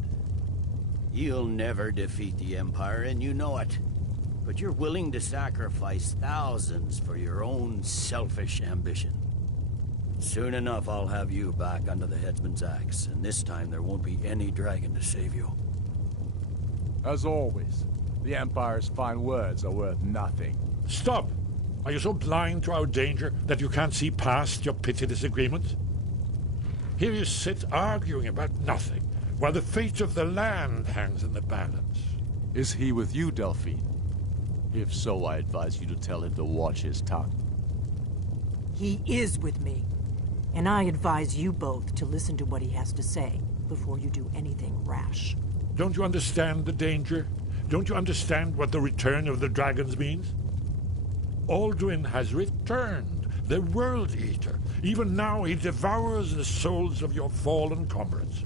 You'll never defeat the Empire, and you know it. But you're willing to sacrifice thousands for your own selfish ambition. Soon enough, I'll have you back under the headsman's axe, and this time there won't be any dragon to save you. As always, the Empire's fine words are worth nothing. Stop! Are you so blind to our danger that you can't see past your petty disagreements? Here you sit arguing about nothing, while the fate of the land hangs in the balance. Is he with you, Delphine? If so, I advise you to tell him to watch his tongue. He is with me. And I advise you both to listen to what he has to say before you do anything rash. Don't you understand the danger? Don't you understand what the return of the dragons means? Alduin has returned, the World Eater. Even now he devours the souls of your fallen comrades.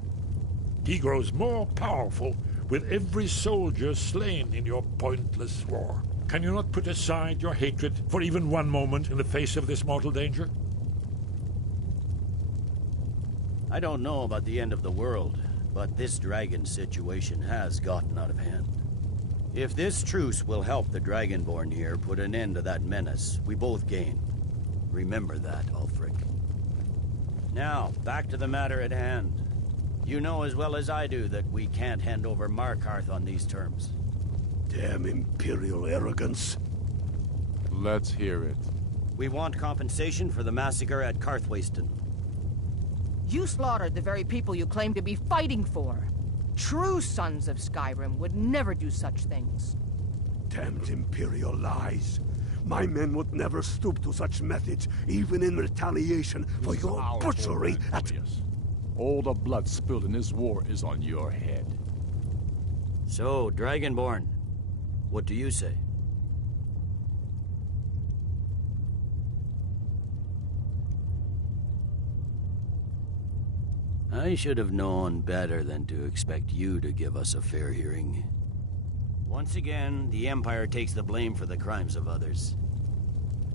He grows more powerful with every soldier slain in your pointless war. Can you not put aside your hatred for even one moment in the face of this mortal danger? I don't know about the end of the world, but this dragon situation has gotten out of hand. If this truce will help the Dragonborn here put an end to that menace, we both gain. Remember that, Ulfric. Now, back to the matter at hand. You know as well as I do that we can't hand over Markarth on these terms. Damn Imperial arrogance. Let's hear it. We want compensation for the massacre at Karthwasten. You slaughtered the very people you claim to be fighting for. True sons of Skyrim would never do such things. Damned Imperial lies. My men would never stoop to such methods, even in retaliation for your butchery at... All the blood spilled in this war is on your head. So, Dragonborn, what do you say? I should have known better than to expect you to give us a fair hearing. Once again, the Empire takes the blame for the crimes of others.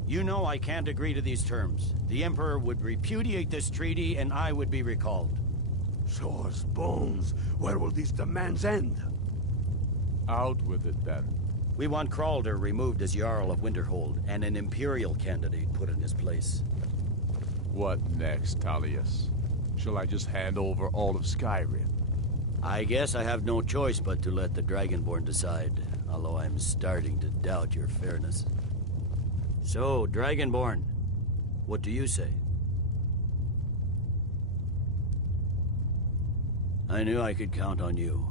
You know I can't agree to these terms. The Emperor would repudiate this treaty, and I would be recalled. Sore's bones. Where will these demands end? Out with it, then. We want Kralder removed as Jarl of Winterhold, and an Imperial candidate put in his place. What next, Talius? Shall I just hand over all of Skyrim? I guess I have no choice but to let the Dragonborn decide, although I'm starting to doubt your fairness. So, Dragonborn, what do you say? I knew I could count on you.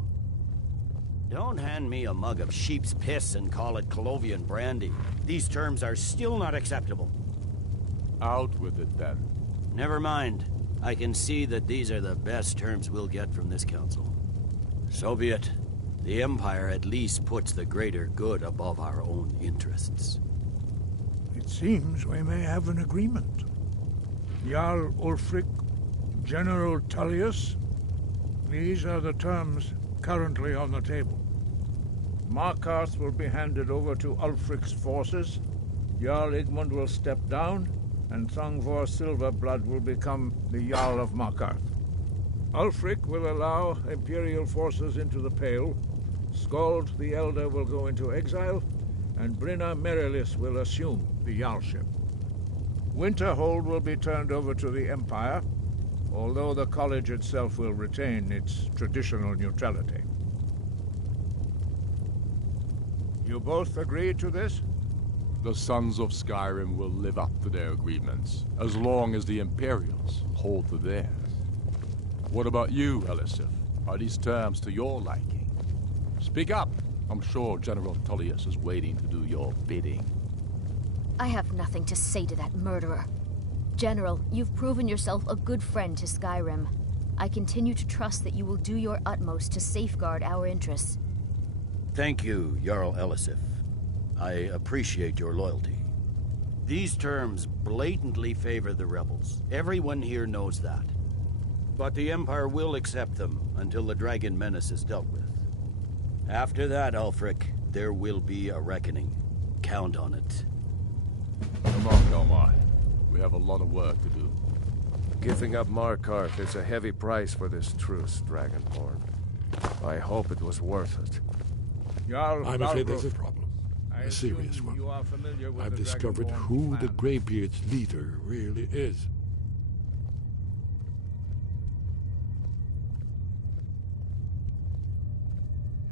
Don't hand me a mug of sheep's piss and call it Colovian brandy. These terms are still not acceptable. Out with it, then. Never mind. I can see that these are the best terms we'll get from this council. So be it. The Empire at least puts the greater good above our own interests. It seems we may have an agreement. Jarl Ulfric, General Tullius, these are the terms currently on the table. Markarth will be handed over to Ulfric's forces, Jarl Igmund will step down, and Thongvor Silverblood will become the Jarl of Markarth. Ulfric will allow Imperial forces into the Pale, Skald the Elder will go into exile, and Brinna Merilis will assume the Jarlship. Winterhold will be turned over to the Empire, although the college itself will retain its traditional neutrality. You both agree to this? The Sons of Skyrim will live up to their agreements, as long as the Imperials hold to theirs. What about you, Elisif? Are these terms to your liking? Speak up! I'm sure General Tullius is waiting to do your bidding. I have nothing to say to that murderer. General, you've proven yourself a good friend to Skyrim. I continue to trust that you will do your utmost to safeguard our interests. Thank you, Jarl Elisif. I appreciate your loyalty. These terms blatantly favor the rebels. Everyone here knows that. But the Empire will accept them until the dragon menace is dealt with. After that, Ulfric, there will be a reckoning. Count on it. Come on, Galmar. We have a lot of work to do. Giving up Markarth is a heavy price for this truce, Dragonborn. I hope it was worth it. I'm afraid there's a problem. A serious one. I've discovered who the Greybeard's leader really is.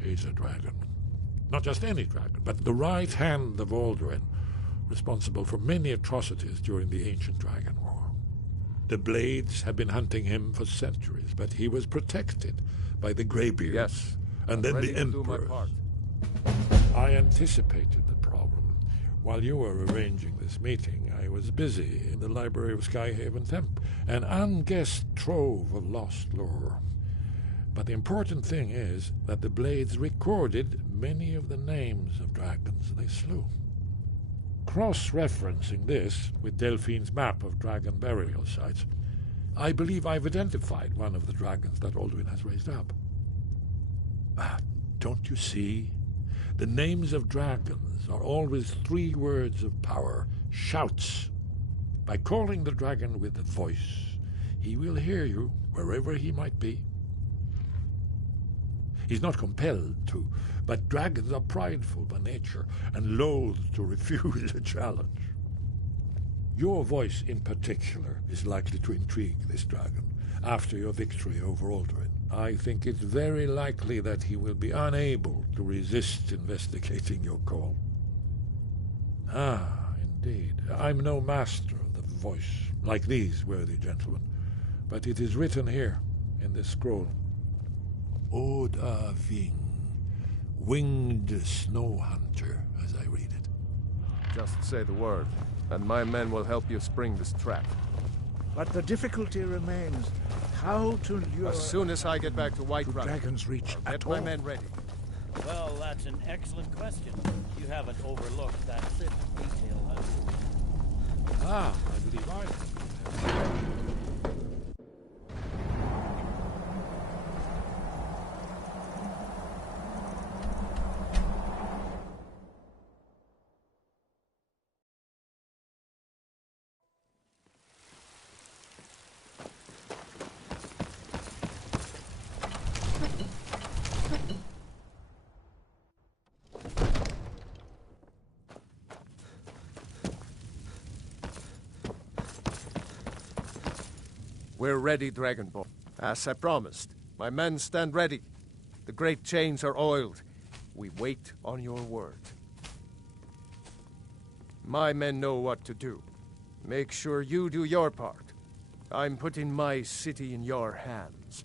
He's a dragon. Not just any dragon, but the right hand of Alduin, responsible for many atrocities during the Ancient Dragon War. The Blades have been hunting him for centuries, but he was protected by the Greybeards. Yes, and then the Emperor. I anticipated the problem. While you were arranging this meeting, I was busy in the library of Skyhaven Temple, an unguessed trove of lost lore. But the important thing is that the Blades recorded many of the names of dragons they slew. Cross-referencing this with Delphine's map of dragon burial sites, I believe I've identified one of the dragons that Alduin has raised up. Don't you see? The names of dragons are always 3 words of power, shouts. By calling the dragon with a voice, he will hear you wherever he might be. He's not compelled to, but dragons are prideful by nature and loath to refuse a challenge. Your voice in particular is likely to intrigue this dragon after your victory over Alduin. I think it's very likely that he will be unable to resist investigating your call. Ah, indeed. I'm no master of the voice, like these worthy gentlemen, but it is written here in this scroll. Oda Ving, winged snow hunter, as I read it. Just say the word, and my men will help you spring this trap. But the difficulty remains how to lure... As soon as I get back to Whiterun, dragons reach I'll get my men ready. Well, that's an excellent question. You haven't overlooked that fifth detail, I believe I have. We're ready, Dragonborn. As I promised, my men stand ready. The great chains are oiled. We wait on your word. My men know what to do. Make sure you do your part. I'm putting my city in your hands.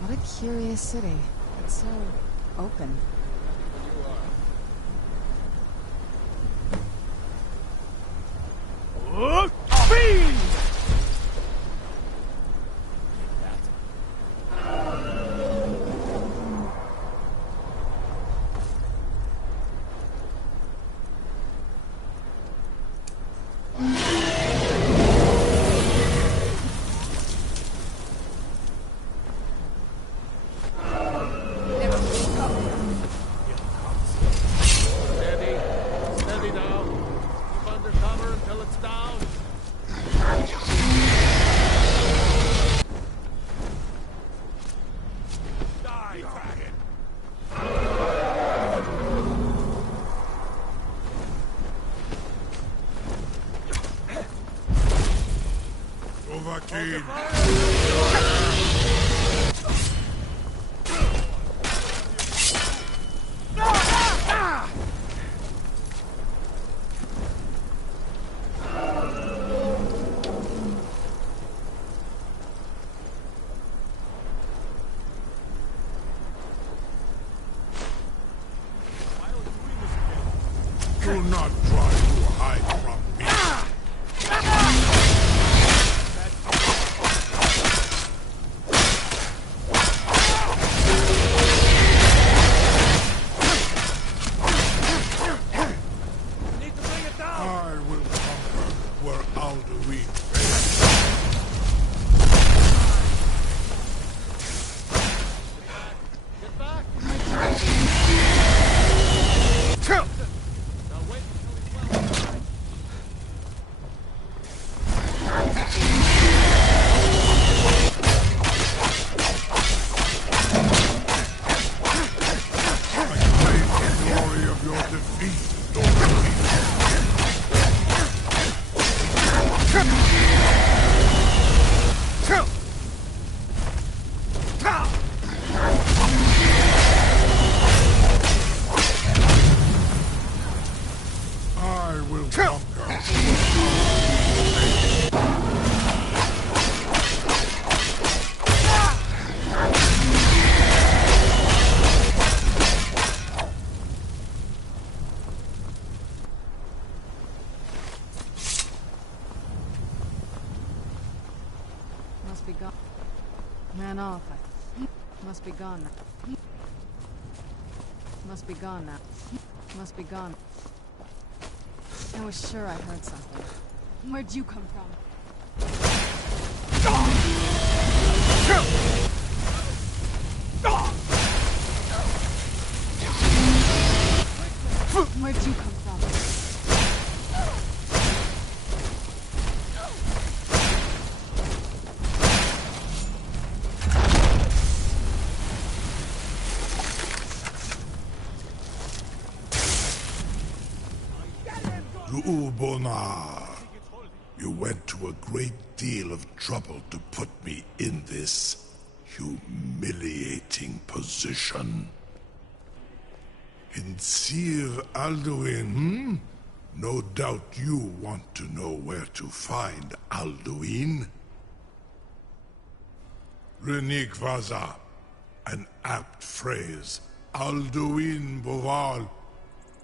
What a curious city. It's so open. Do not try to hide from me. Need to bring it down! I will conquer where Alduin fails. Get back! Now wait until he's well inside. The glory of your defeat, Dorothy. I will conquer. Must be gone. Ran off. Must be gone now. Must be gone now. Must be gone. I was sure I heard something. Where'd you come from? Where'd you come from? Ubonar, you went to a great deal of trouble to put me in this humiliating position. In Sir Alduin, No doubt you want to know where to find Alduin. Renik Vaza, an apt phrase. Alduin Boval.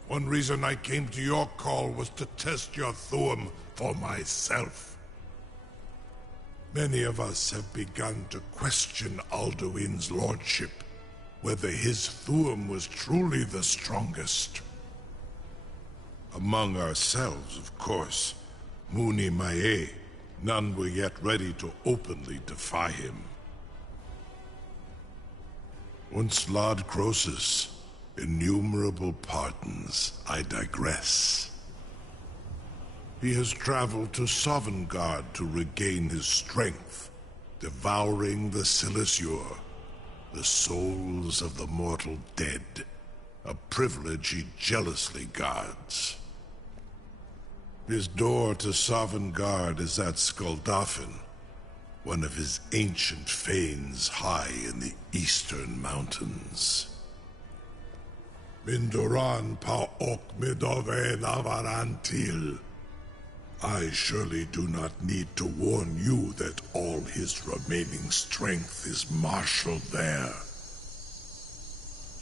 One reason I came to your call was to test your Thuum for myself. Many of us have begun to question Alduin's lordship, whether his Thuum was truly the strongest. Among ourselves, of course, Muni Mae, none were yet ready to openly defy him. Once Lord Croesus, innumerable pardons, I digress. He has traveled to Sovngarde to regain his strength, devouring the Silesur, the souls of the mortal dead, a privilege he jealously guards. His door to Sovngarde is at Skuldafn, one of his ancient fanes high in the eastern mountains. Mindoran pa ok midove navarantil. I surely do not need to warn you that all his remaining strength is marshaled there.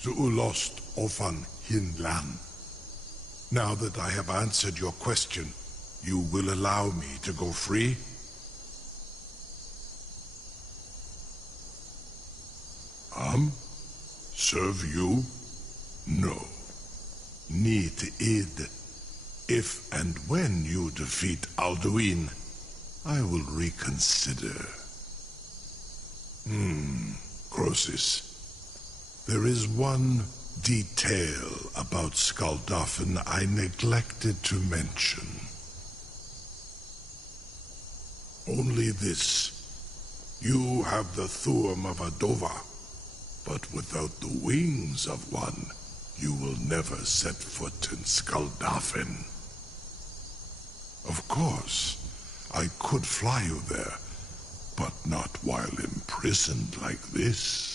Zuulost ofan hinlan. Now that I have answered your question, you will allow me to go free? Serve you? No. Need id. If and when you defeat Alduin, I will reconsider. Croesus. There is one detail about Skuldafn I neglected to mention. Only this. You have the Thuum of Adova, but without the wings of one, you will never set foot in Skuldafn. Of course, I could fly you there, but not while imprisoned like this.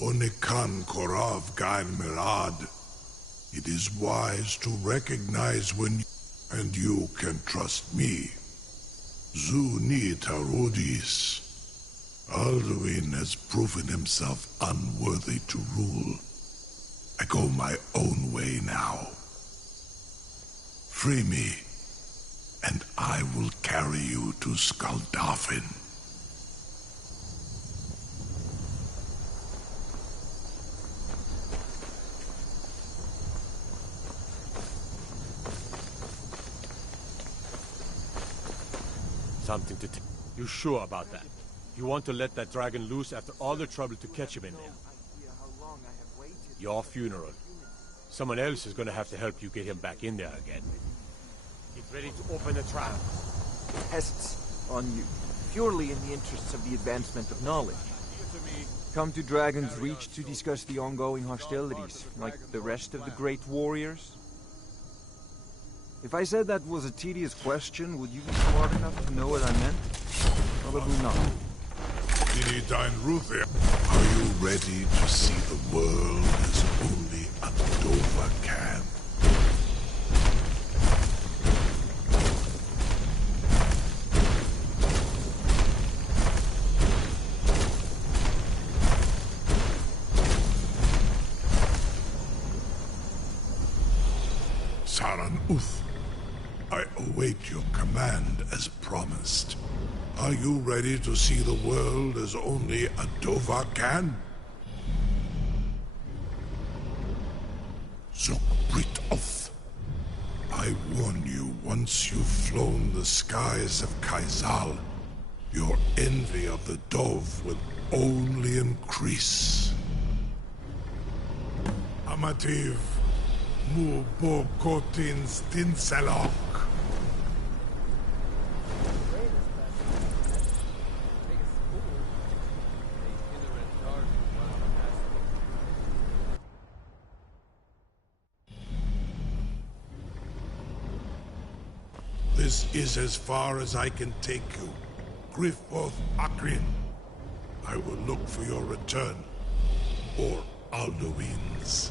Onikan Korav Gain Mirad. It is wise to recognize when, and you can trust me. Zu ni Tarodis. Alduin has proven himself unworthy to rule. I go my own way now. Free me, and I will carry you to Skaldafin. Something to You sure about that? You want to let that dragon loose after all the trouble to catch him in there? Your funeral. Someone else is gonna have to help you get him back in there again. Get ready to open the trap. Tests on you, purely in the interests of the advancement of knowledge. Come to Dragon's Reach to discuss the ongoing hostilities, like the rest of the great warriors? If I said that was a tedious question, would you be smart enough to know what I meant? Probably not. Are you ready to see the world as only a Dova can? Saran Uth, I await your command as promised. Are you ready to see the world as only a Dova can? Zukbrit Oth, I warn you, once you've flown the skies of Kaizal, your envy of the Dove will only increase. Amativ, mu bo kotin stinselok. This is as far as I can take you. Grifoth Akrin. I will look for your return. Or Alduin's.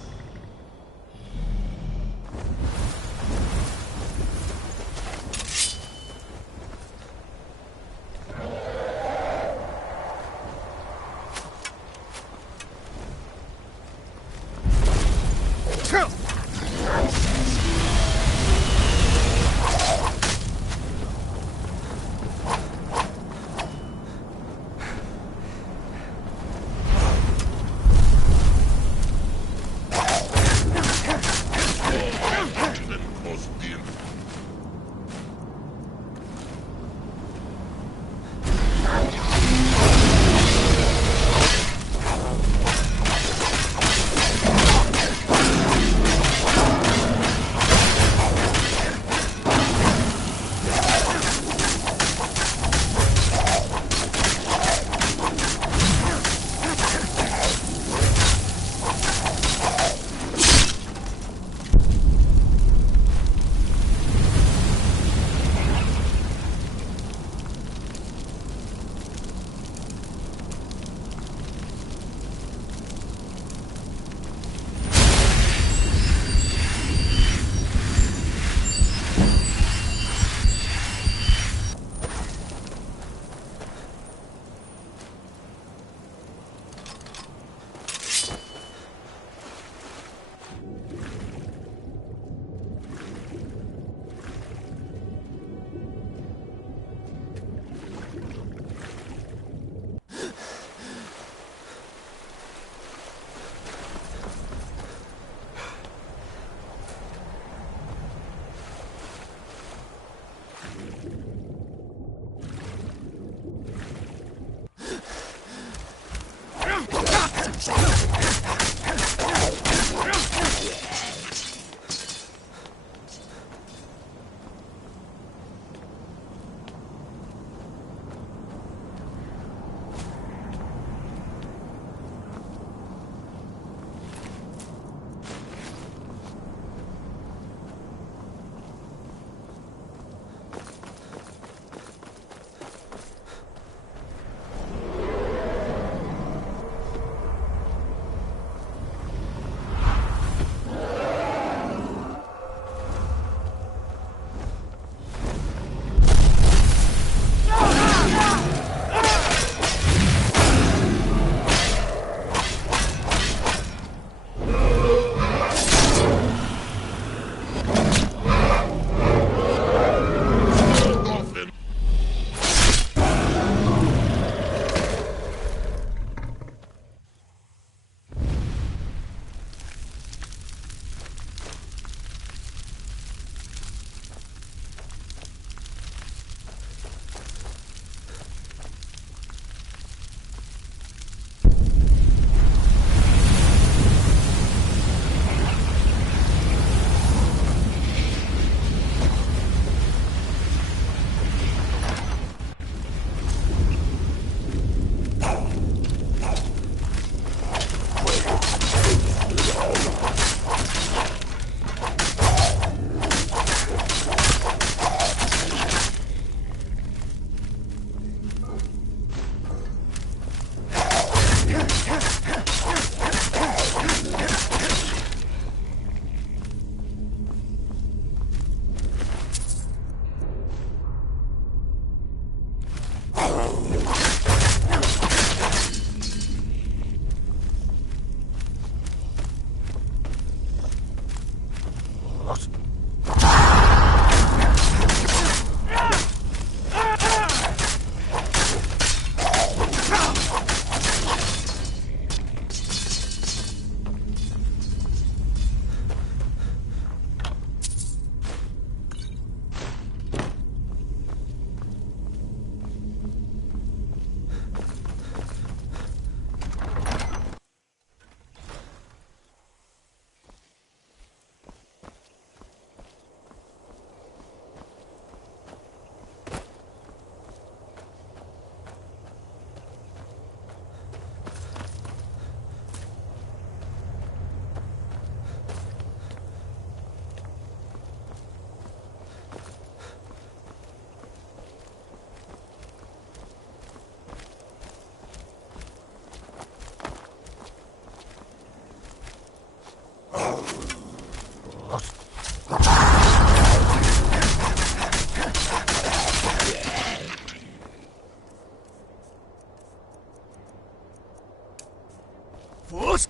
First,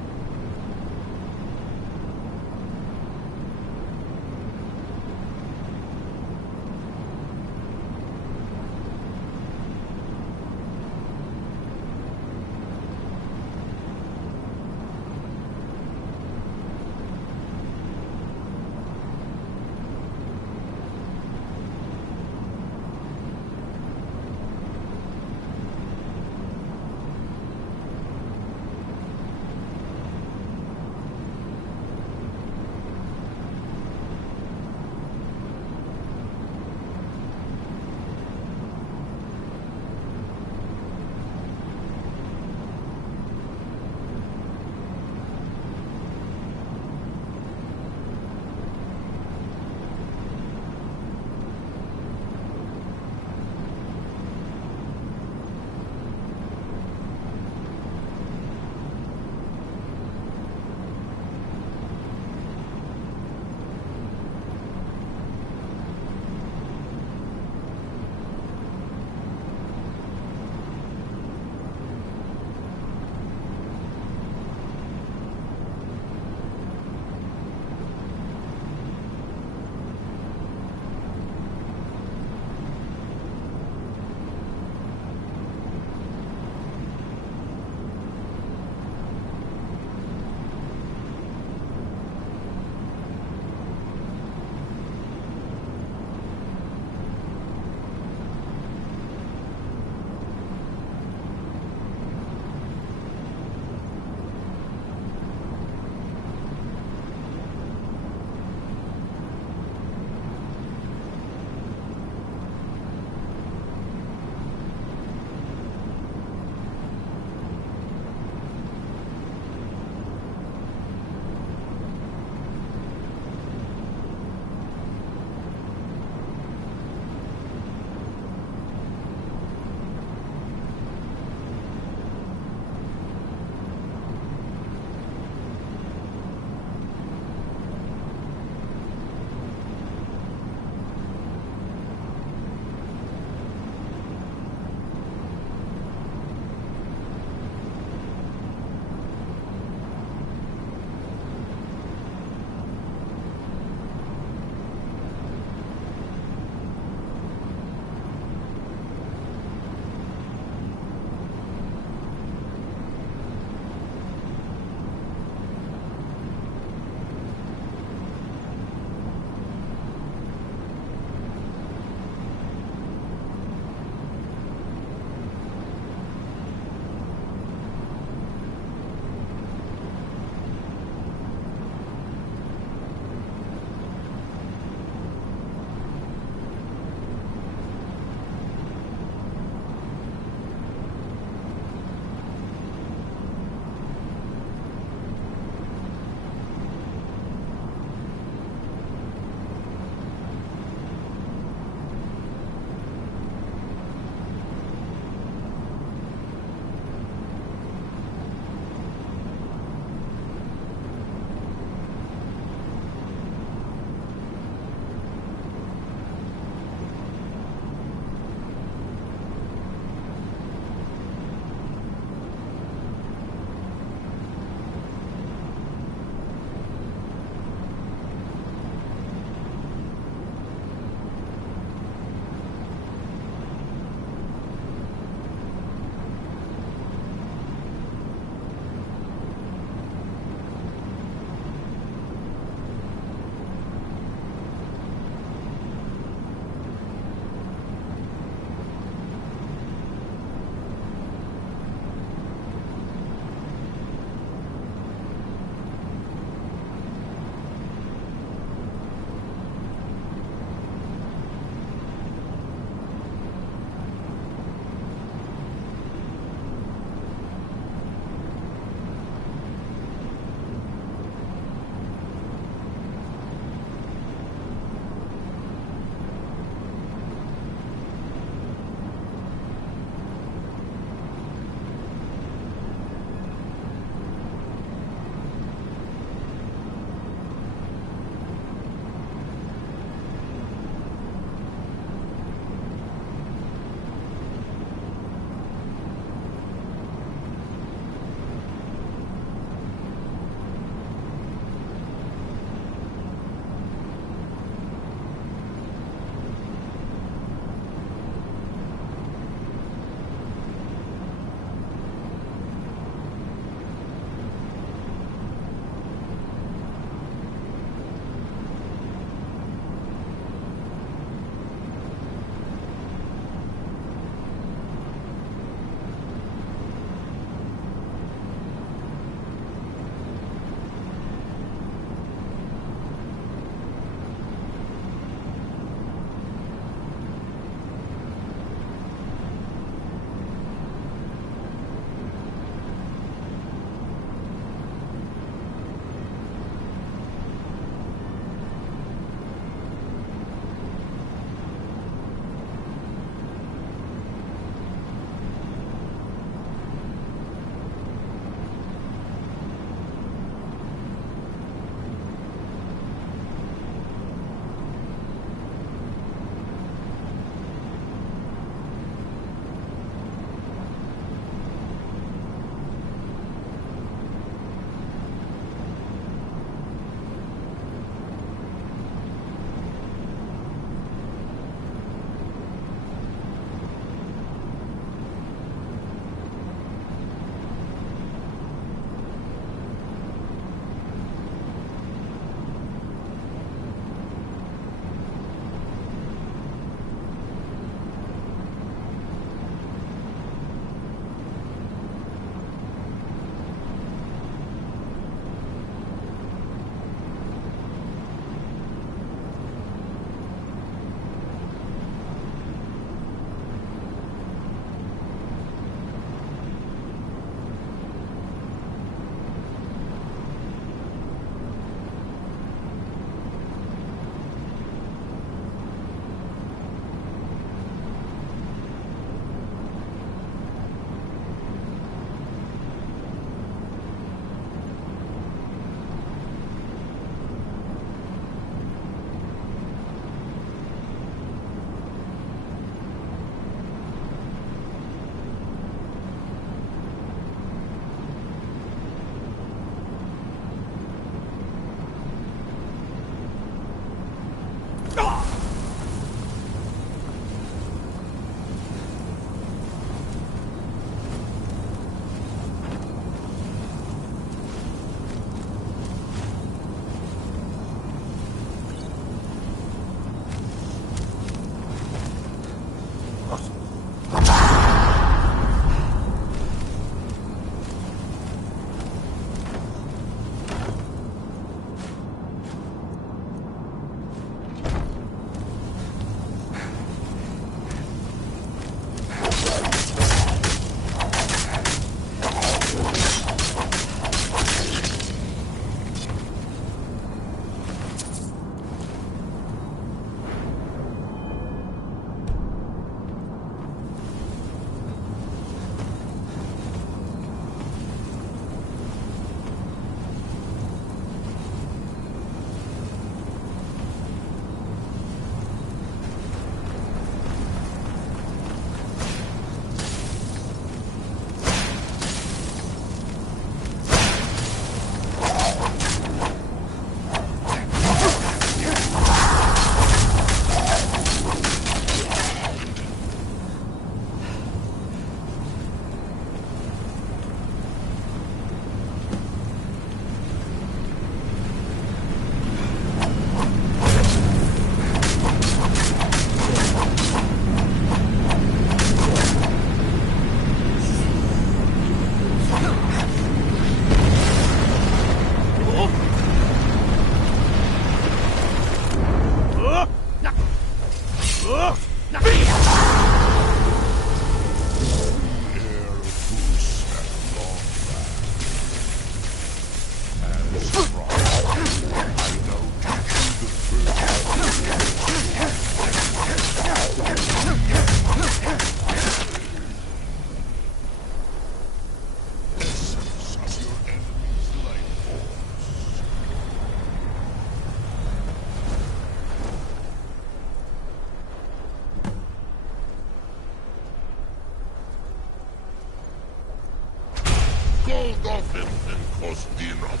Stoffen and Kostinov.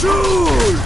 Shoot!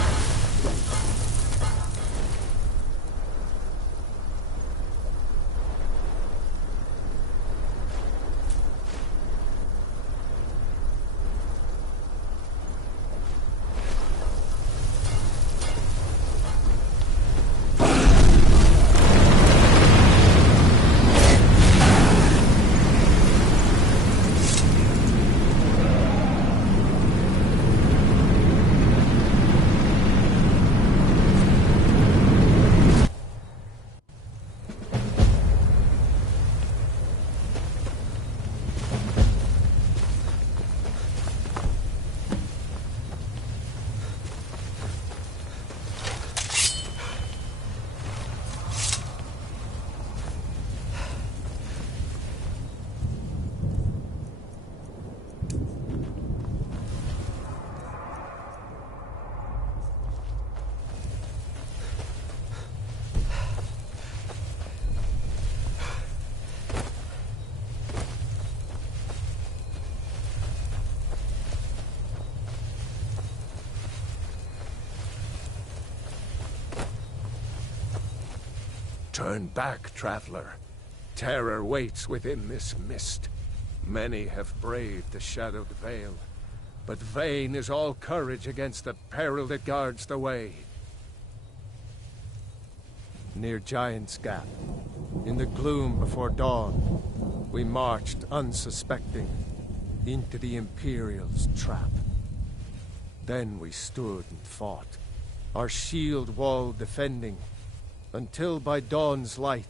Turn back, traveler. Terror waits within this mist. Many have braved the shadowed veil, but vain is all courage against the peril that guards the way. Near Giant's Gap, in the gloom before dawn, we marched unsuspecting into the Imperial's trap. Then we stood and fought, our shield wall defending, until by dawn's light,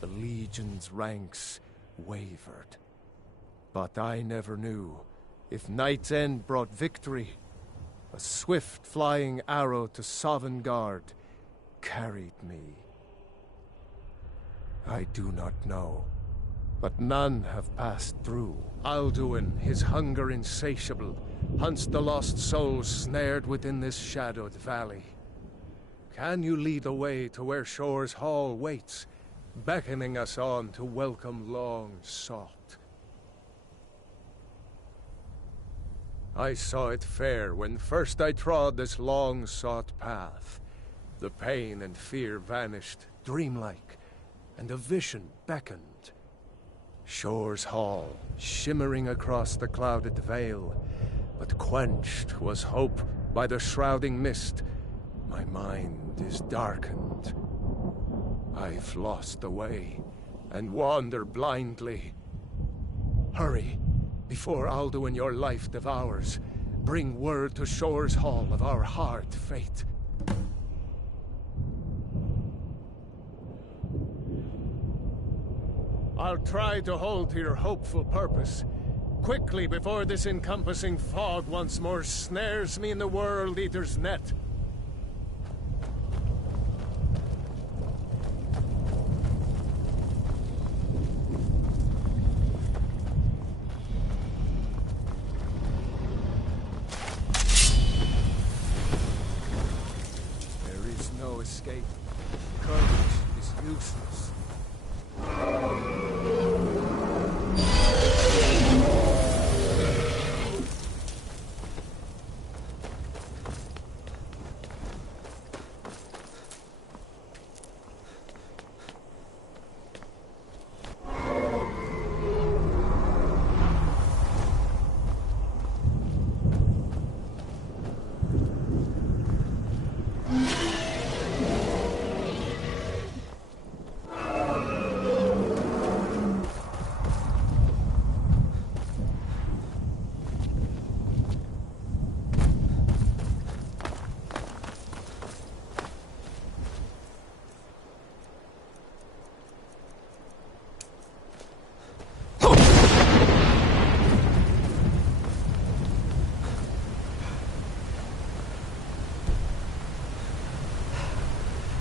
the Legion's ranks wavered. But I never knew if Night's End brought victory. A swift flying arrow to Sovngarde carried me. I do not know, but none have passed through. Alduin, his hunger insatiable, hunts the lost souls snared within this shadowed valley. Can you lead the way to where Shore's Hall waits, beckoning us on to welcome long sought? I saw it fair when first I trod this long-sought path. The pain and fear vanished, dreamlike, and a vision beckoned. Shore's Hall, shimmering across the clouded veil, but quenched was hope by the shrouding mist. My mind is darkened. I've lost the way, and wander blindly. Hurry, before Alduin your life devours. Bring word to Shore's Hall of our hard fate. I'll try to hold to your hopeful purpose. Quickly, before this encompassing fog once more snares me in the World Eater's net. There is no escape. Courage is useless.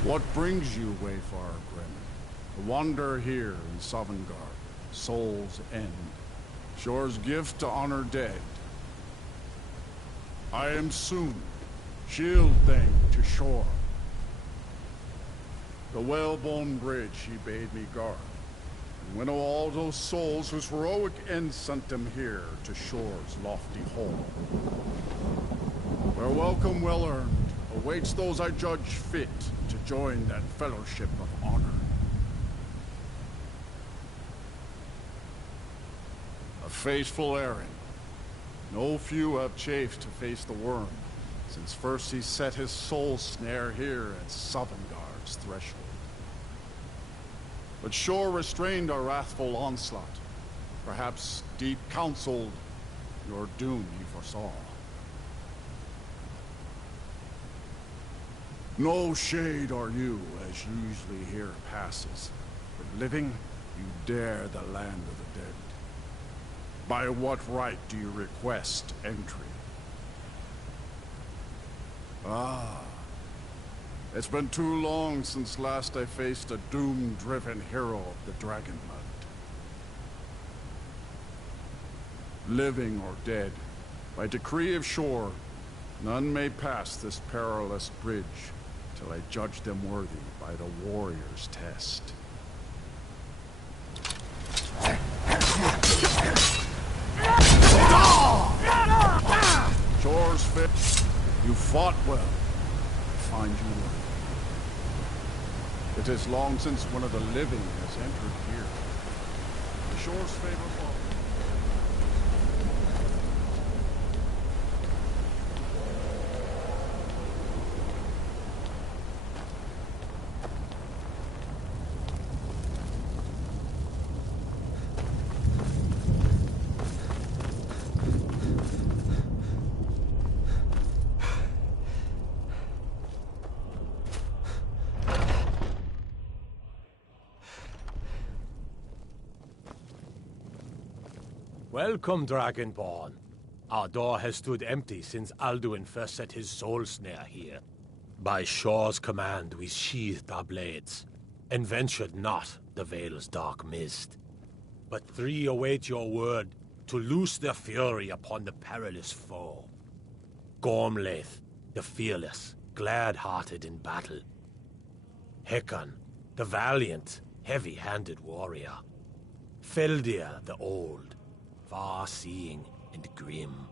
What brings you, Wayfarer Grim? A wanderer here in Sovngarde, Soul's End. Shore's gift to honor dead. I am soon. Shield thing to shore. The whalebone bridge he bade me guard, and winnow all those souls whose heroic end sent them here to shore's lofty home. Where welcome well earned awaits those I judge fit to join that fellowship of honor. A faithful errand. No few have chafed to face the worm, since first he set his soul snare here at Sovngarde's threshold. But shore restrained our wrathful onslaught. Perhaps deep counseled, your doom he foresaw. No shade are you, as usually here passes, but living, you dare the land of the dead. By what right do you request entry? Ah, it's been too long since last I faced a doom-driven hero of the Dragonblood. Living or dead, by decree of shore, none may pass this perilous bridge till I judge them worthy by the warrior's test. Shore's fit. You fought well. I find you worthy. It is long since one of the living has entered here. The shore's favorable. Welcome, Dragonborn. Our door has stood empty since Alduin first set his soul snare here. By Shore's command, we sheathed our blades, and ventured not the Vale's dark mist. But three await your word to loose their fury upon the perilous foe. Gormlaith, the fearless, glad-hearted in battle. Hekon, the valiant, heavy-handed warrior. Feldir, the old, far-seeing and grim.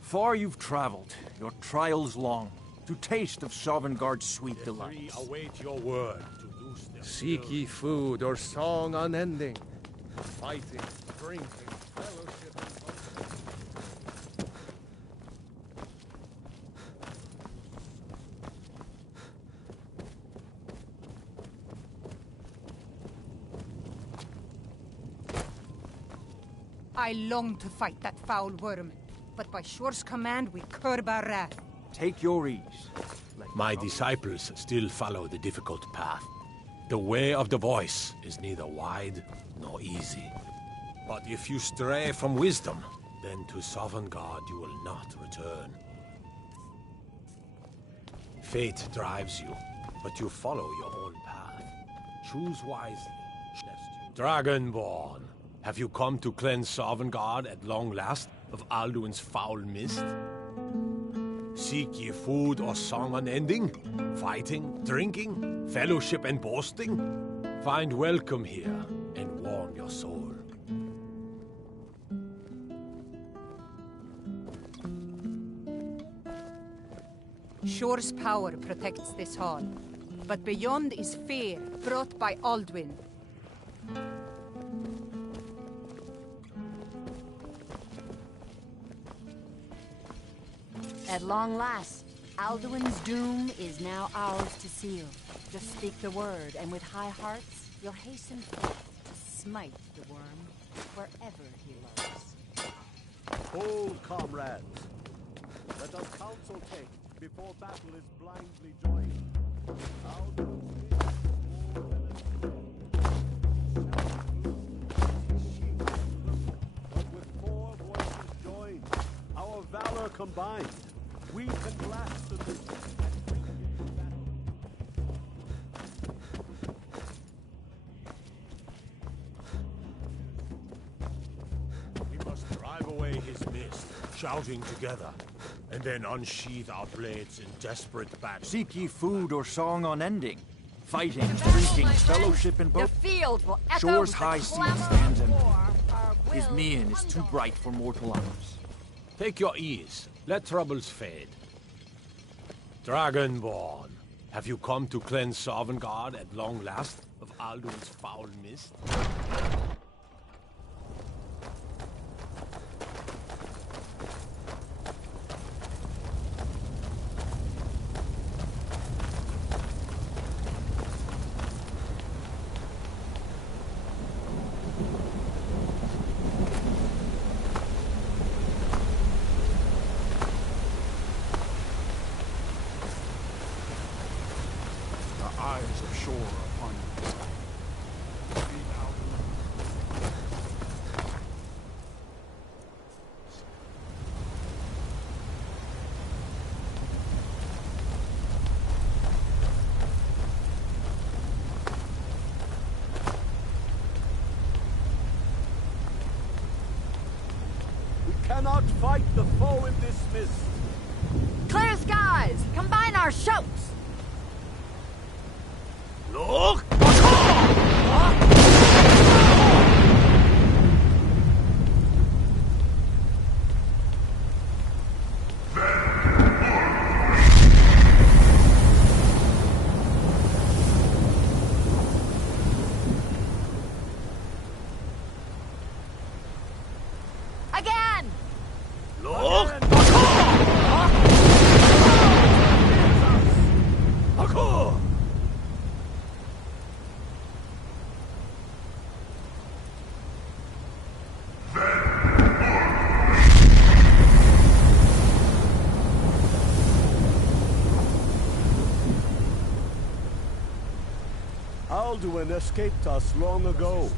Far you've traveled, your trials long, to taste of Sovngarde's sweet delights. Await your word to loose their Seek ye food or song unending, fighting, drinking, fellowship, and I long to fight that foul worm, but by Shore's command we curb our wrath. Take your ease. My disciples still follow the difficult path. The way of the voice is neither wide nor easy. But if you stray from wisdom, then to Sovngarde you will not return. Fate drives you, but you follow your own path. Choose wisely, lest you... Dragonborn, have you come to cleanse Sovngarde at long last of Alduin's foul mist? Seek ye food or song unending? Fighting, drinking, fellowship and boasting? Find welcome here and warm your soul. Shore's power protects this hall, but beyond is fear brought by Alduin. At long last, Alduin's doom is now ours to seal. Just speak the word, and with high hearts, you'll hasten forth to smite the worm wherever he loves. Hold, comrades. Let us counsel take before battle is blindly joined. Alduin's is more than a but with four voices joined, our valor combined, we can blast the distance and bring him to battle. We must shouting together, and then unsheathe our blades in desperate battle. Seek ye food or song unending, fighting, drinking, fellowship in The both. field will echo Shore's with the high seas clamor stands of empty. war. Our His will mien is too bright for mortal eyes. Take your ease. Let troubles fade. Dragonborn, have you come to cleanse Sovngarde at long last of Alduin's foul mist? The eyes of shore upon you. Feed out. We cannot fight the foe in this mist. Clear skies! Combine our shouts! Look! Again! Look! Alduin escaped us long ago.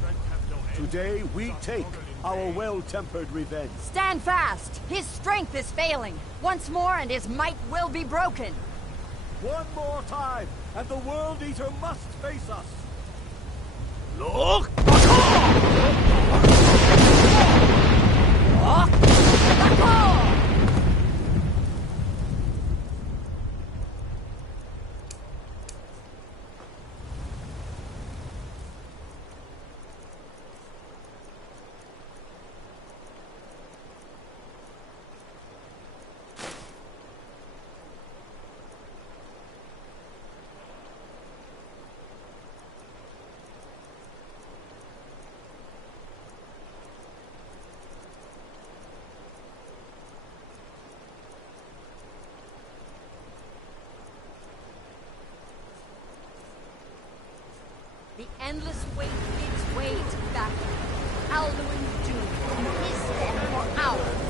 Today we take our well-tempered revenge. Stand fast! His strength is failing. Once more and his might will be broken. One more time, and the World Eater must face us. Look! The endless wait gives way to battle. Alduin's doom. His death for ours.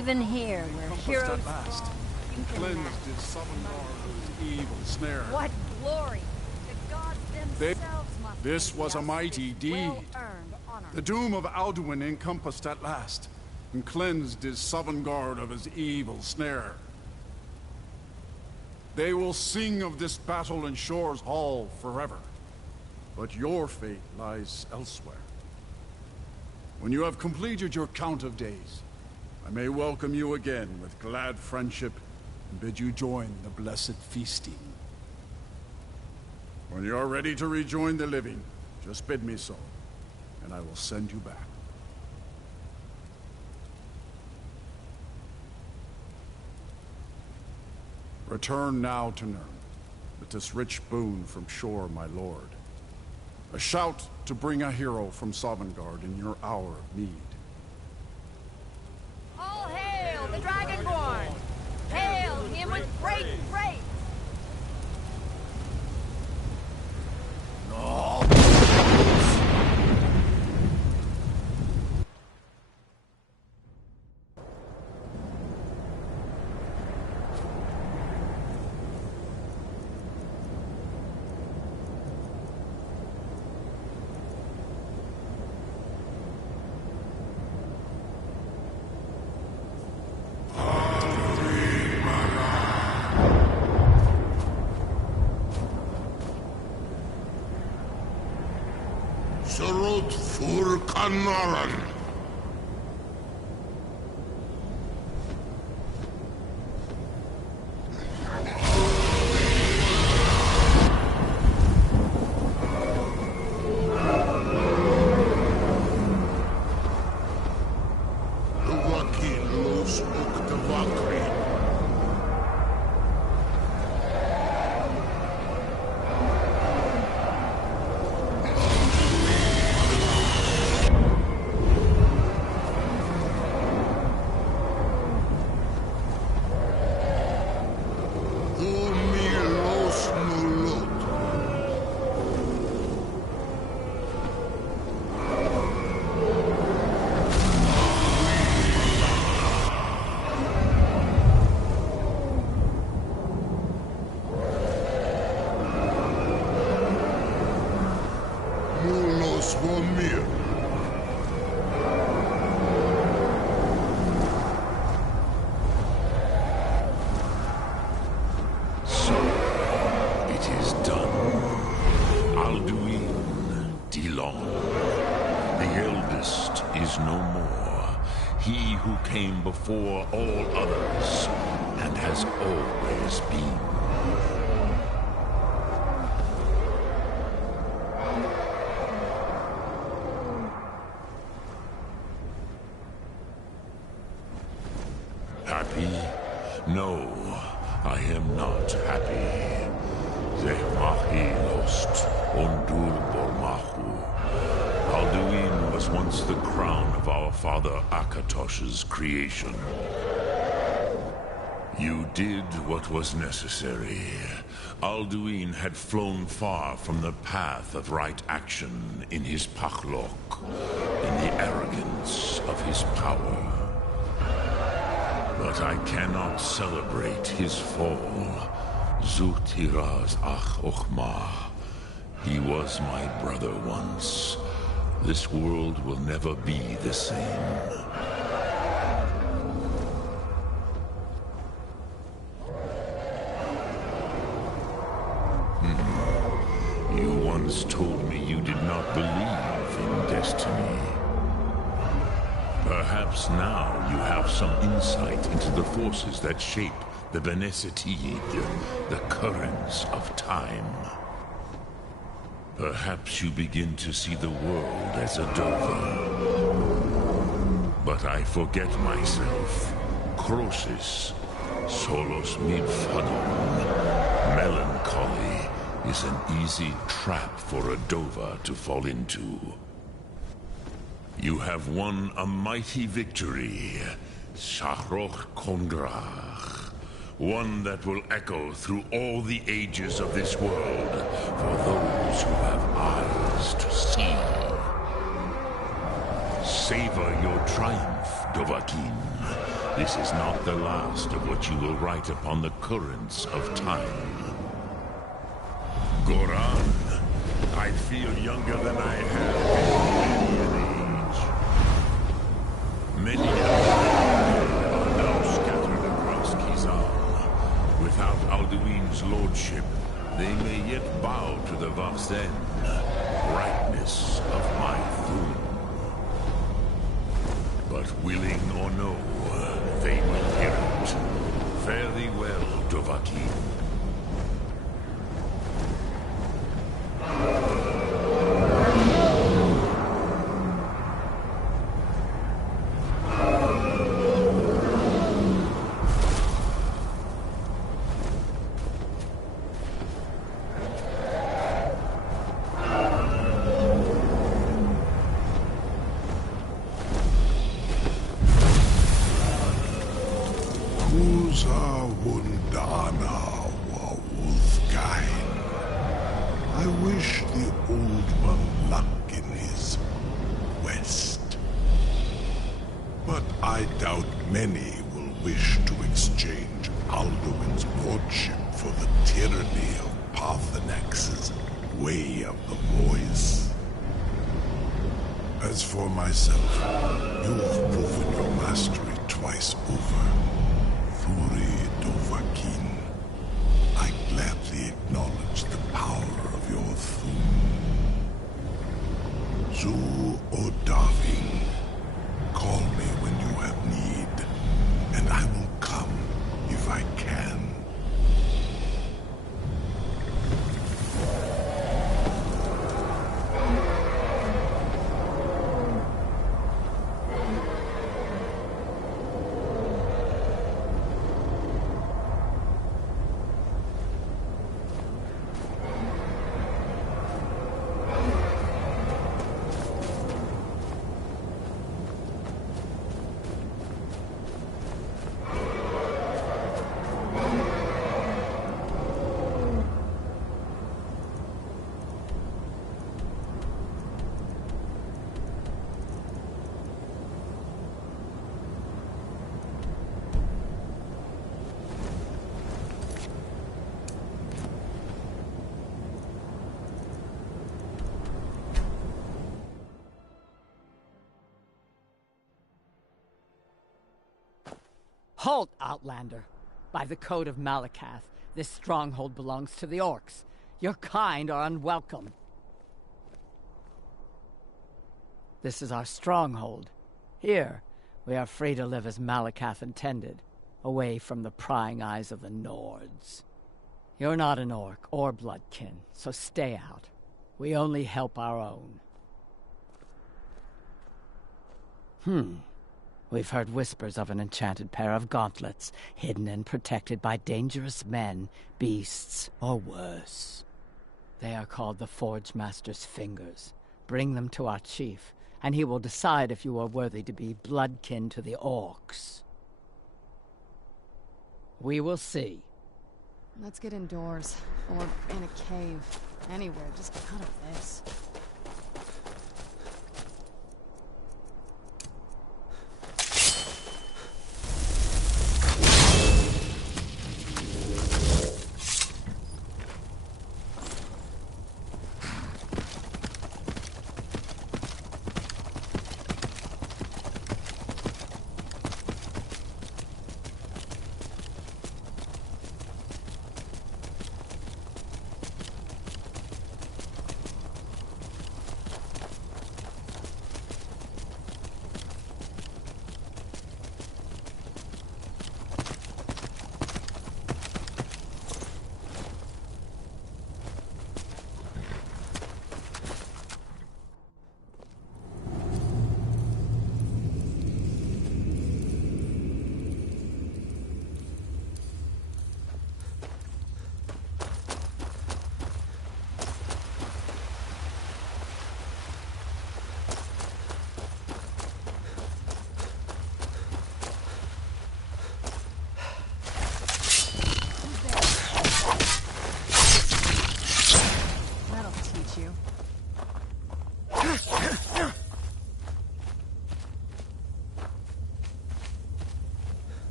Even here, where heroes At last, fall, you can cleansed match. his Sovngarde of his evil snare. What glory! The gods themselves must This pay was the a mighty auspicious, deed. well-earned honor. The doom of Alduin encompassed at last, and cleansed his Sovngarde of his evil snare. They will sing of this battle in Shore's Hall forever, but your fate lies elsewhere. When you have completed your count of days, I may welcome you again with glad friendship and bid you join the blessed feasting. When you are ready to rejoin the living, just bid me so, and I will send you back. Return now to Nirn, with this rich boon from Shore, my lord. A shout to bring a hero from Sovngarde in your hour of need. All hail the Dragonborn! Hail him with great praise! Surut fur Kanaran. Came before all others, and has always been. Happy? No, I am not happy. Zehmahi lost, Ondur Bormahu. Alduin was once the crown of our father Akatosh's creation. You did what was necessary. Alduin had flown far from the path of right action in his Pachlok, in the arrogance of his power. But I cannot celebrate his fall. Zutiraz Ach Ochmah. He was my brother once. This world will never be the same. You once told me you did not believe in destiny. Perhaps now you have some insight into the forces that shape the Benesitid, the currents of time. Perhaps you begin to see the world as a Dova. But I forget myself. Crosis, solos midfadon. Melancholy is an easy trap for a Dova to fall into. You have won a mighty victory, Shahroch Kongrach. One that will echo through all the ages of this world for those who have eyes to see. Savor your triumph, Dovahkiin. This is not the last of what you will write upon the currents of time. Goran, I feel younger than I have in many an age. Many are now scattered across Kizar. Without Alduin's lordship, they may yet bow to the Varzen, brightness of my throne. But willing or no, they will hear it. Fare thee well, Dovahkiin. I wish the Old One luck in his quest. But I doubt many will wish to exchange Alduin's lordship for the tyranny of Parthenax's Way of the Voice. As for myself, you've proven your mastery twice over. Thuri Dovahkiin, I gladly acknowledge the power of your Thum. Zu Odaving, call me when you have need, and I will come if I can. Halt, Outlander! By the code of Malakath, this stronghold belongs to the orcs. Your kind are unwelcome. This is our stronghold. Here, we are free to live as Malakath intended, away from the prying eyes of the Nords. You're not an orc or bloodkin, so stay out. We only help our own. We've heard whispers of an enchanted pair of gauntlets, hidden and protected by dangerous men, beasts, or worse. They are called the Forge Master's Fingers. Bring them to our chief, and he will decide if you are worthy to be bloodkin to the orcs. We will see. Let's get indoors, or in a cave. Anywhere, just out of this.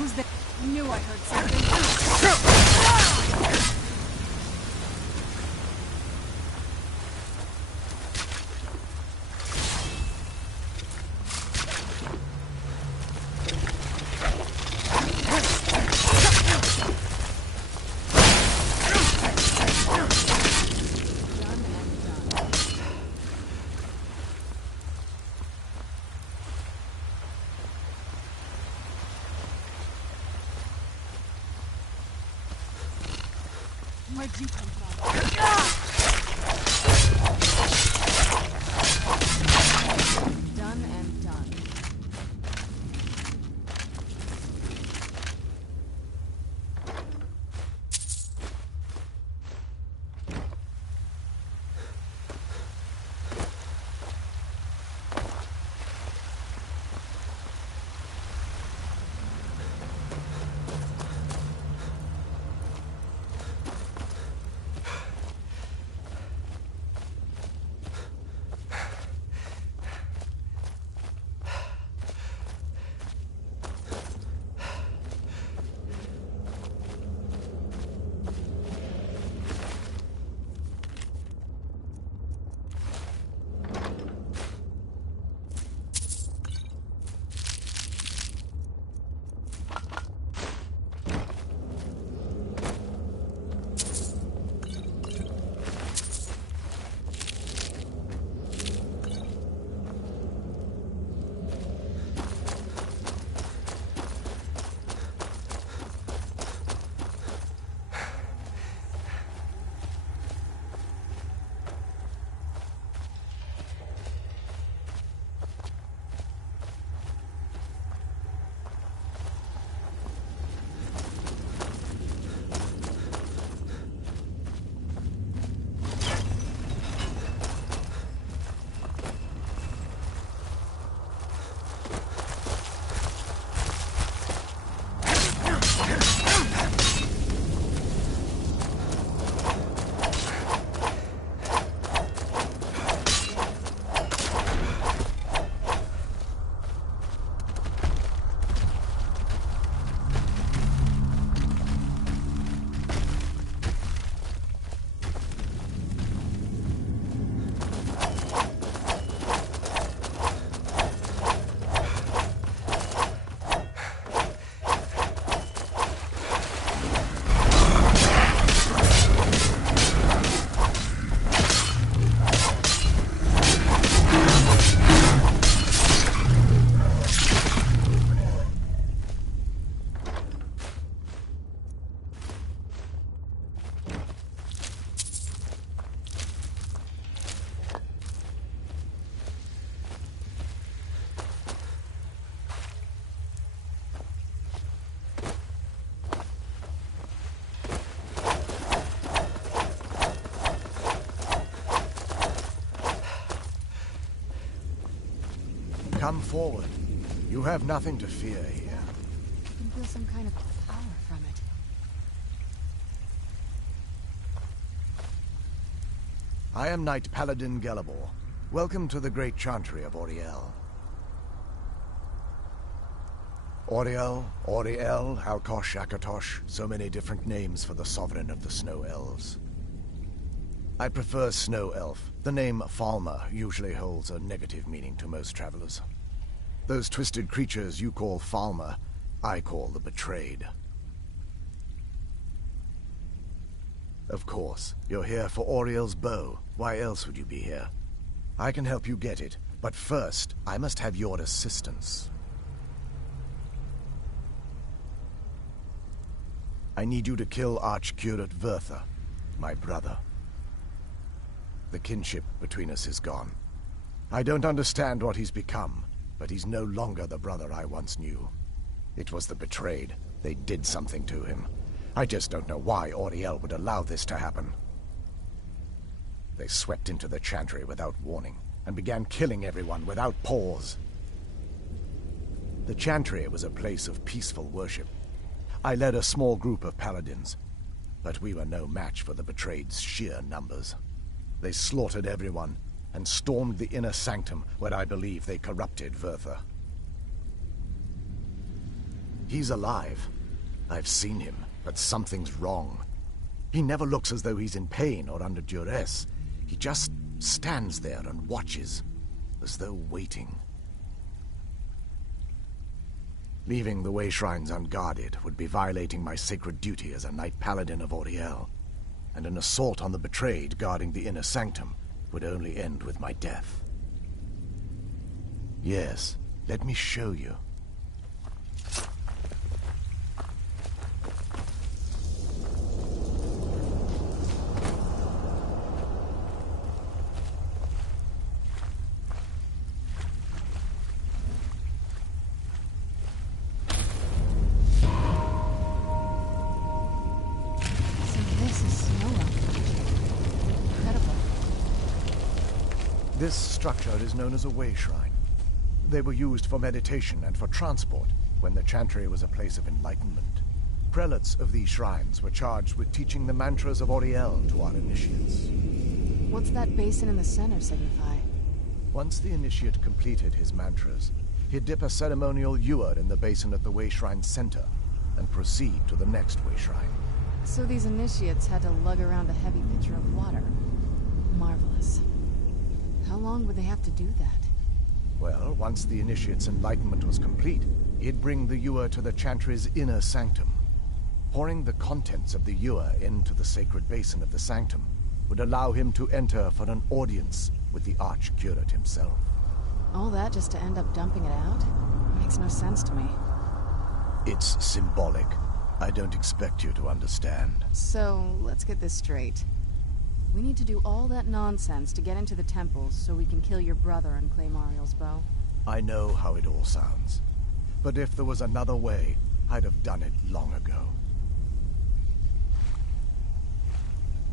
Who's there? I knew I heard something. Where'd you come from? Done and done. Come forward. You have nothing to fear here. I can feel some kind of power from it. I am Knight Paladin Gelabor. Welcome to the great chantry of Auriel. Auriel, Auriel, Alkosh, Akatosh, so many different names for the sovereign of the Snow Elves. I prefer Snow Elf. The name Falmer usually holds a negative meaning to most travelers. Those twisted creatures you call Falmer, I call the Betrayed. Of course, you're here for Auriel's bow. Why else would you be here? I can help you get it, but first, I must have your assistance. I need you to kill Archcurate Vertha, my brother. The kinship between us is gone. I don't understand what he's become, but he's no longer the brother I once knew. It was the Betrayed. They did something to him. I just don't know why Auriel would allow this to happen. They swept into the chantry without warning, and began killing everyone without pause. The chantry was a place of peaceful worship. I led a small group of paladins, but we were no match for the Betrayed's sheer numbers. They slaughtered everyone, and stormed the inner sanctum where I believe they corrupted Vertha. He's alive. I've seen him, but something's wrong. He never looks as though he's in pain or under duress. He just stands there and watches, as though waiting. Leaving the Way Shrines unguarded would be violating my sacred duty as a Knight Paladin of Auriel, and an assault on the betrayed guarding the inner sanctum would only end with my death. Yes, let me show you. This structure is known as a Way Shrine. They were used for meditation and for transport when the Chantry was a place of enlightenment. Prelates of these shrines were charged with teaching the mantras of Auriel to our initiates. What's that basin in the center signify? Once the initiate completed his mantras, he'd dip a ceremonial ewer in the basin at the Way Shrine center and proceed to the next Way Shrine. So these initiates had to lug around a heavy pitcher of water. Marvelous. How long would they have to do that? Well, once the initiate's enlightenment was complete, he'd bring the ewer to the Chantry's inner sanctum. Pouring the contents of the ewer into the sacred basin of the sanctum would allow him to enter for an audience with the Archcurate himself. All that just to end up dumping it out? Makes no sense to me. It's symbolic. I don't expect you to understand. So, let's get this straight. We need to do all that nonsense to get into the temples so we can kill your brother and claim Ariel's bow. I know how it all sounds. But if there was another way, I'd have done it long ago.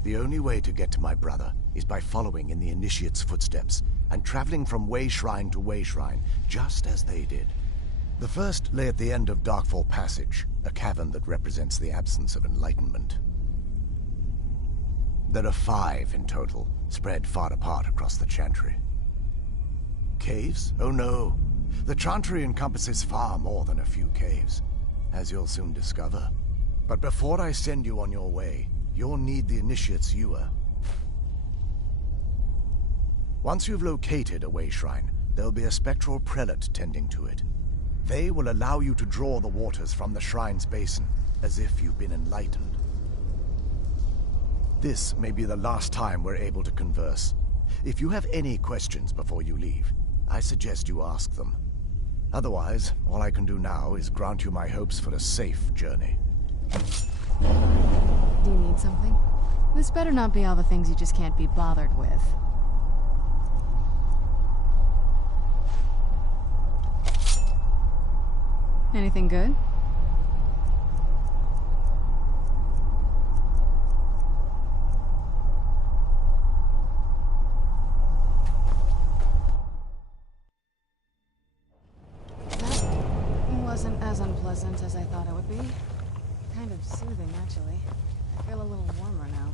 The only way to get to my brother is by following in the Initiate's footsteps and traveling from Way Shrine to Way Shrine, just as they did. The first lay at the end of Darkfall Passage, a cavern that represents the absence of enlightenment. There are 5 in total, spread far apart across the Chantry. Caves? Oh no. The Chantry encompasses far more than a few caves, as you'll soon discover. But before I send you on your way, you'll need the Initiate's ewer. Once you've located a Way Shrine, there'll be a spectral prelate tending to it. They will allow you to draw the waters from the shrine's basin, as if you've been enlightened. This may be the last time we're able to converse. If you have any questions before you leave, I suggest you ask them. Otherwise, all I can do now is grant you my hopes for a safe journey. Do you need something? This better not be all the things you just can't be bothered with. Anything good? Wasn't as unpleasant as I thought it would be. Kind of soothing, actually. I feel a little warmer now.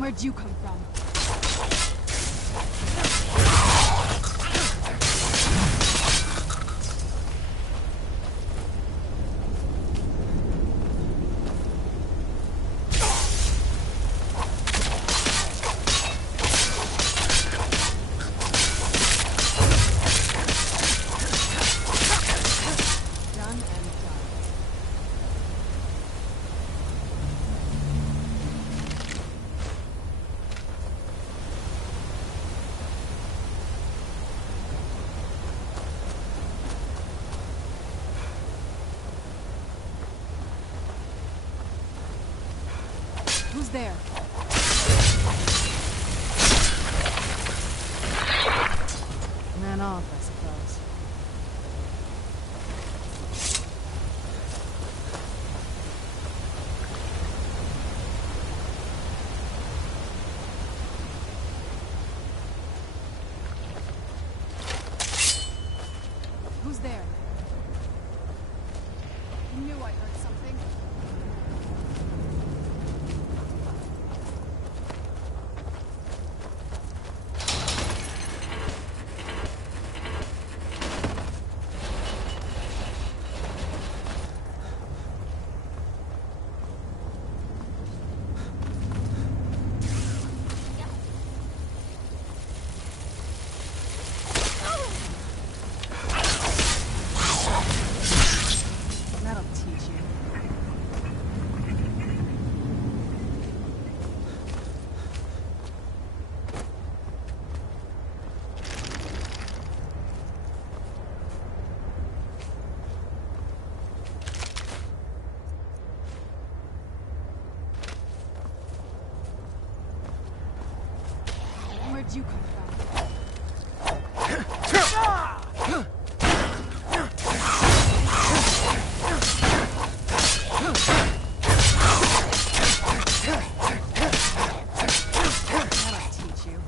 Where'd you come from? Who's there? Man off, I suppose. Who's there? I knew I heard something. That'll teach you. Where'd you come from? That'll teach you.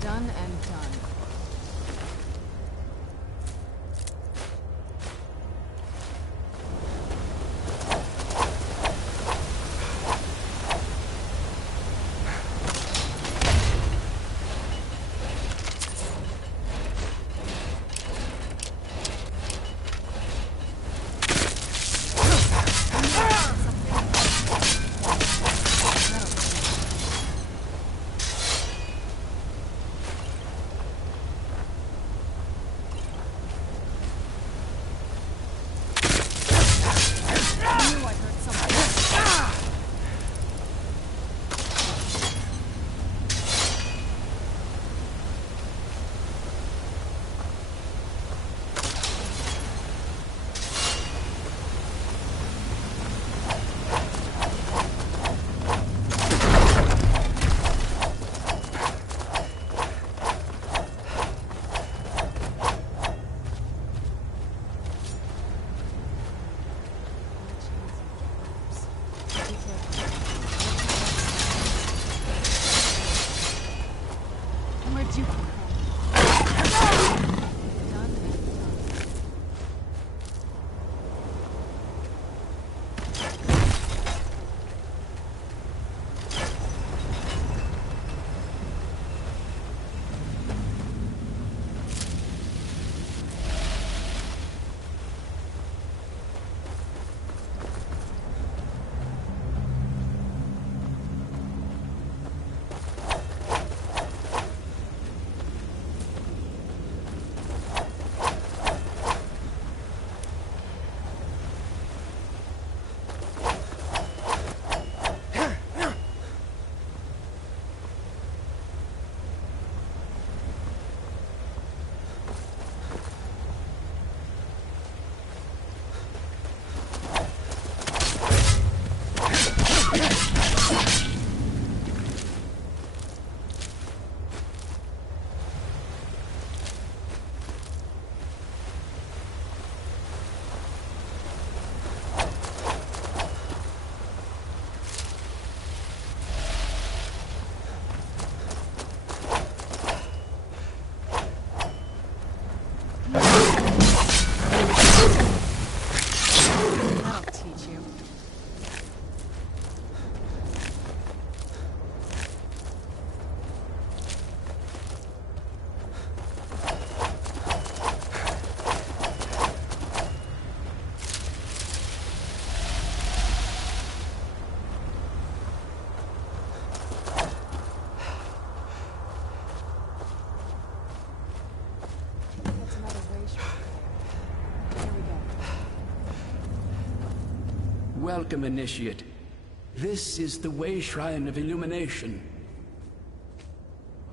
Done and done. Where'd you come from? Welcome, Initiate. This is the Way Shrine of Illumination.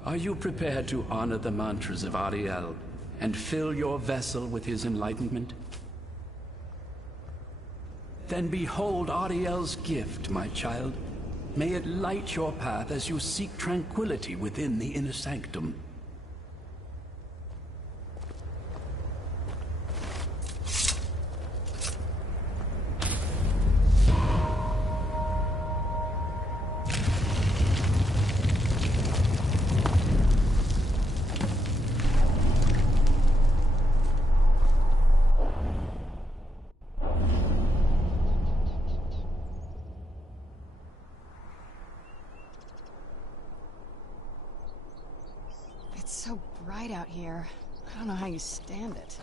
Are you prepared to honor the mantras of Ariel and fill your vessel with his enlightenment? Then behold Ariel's gift, my child. May it light your path as you seek tranquility within the inner sanctum. It's so bright out here. I don't know how you stand it.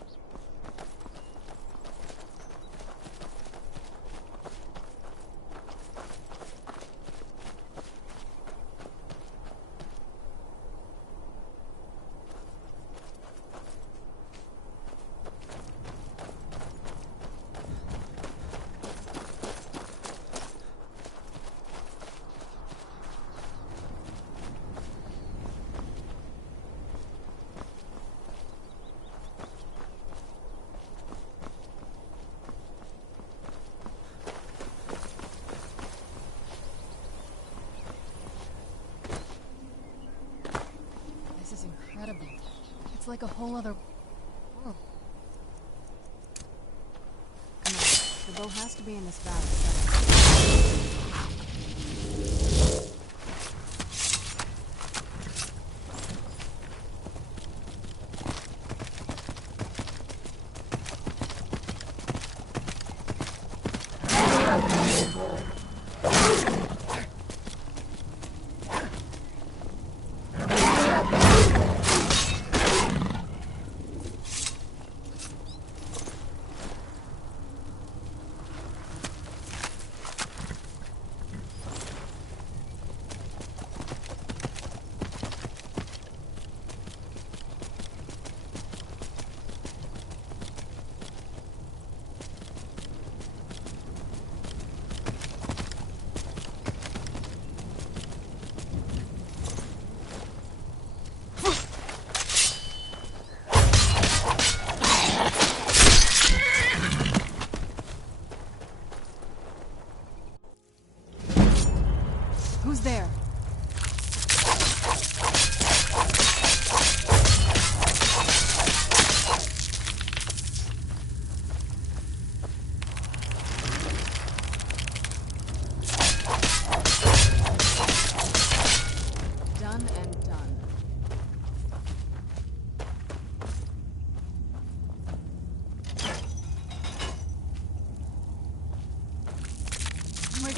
This is incredible. It's like a whole other world. Come on, the bow has to be in this valley. Who's there? Done and done. My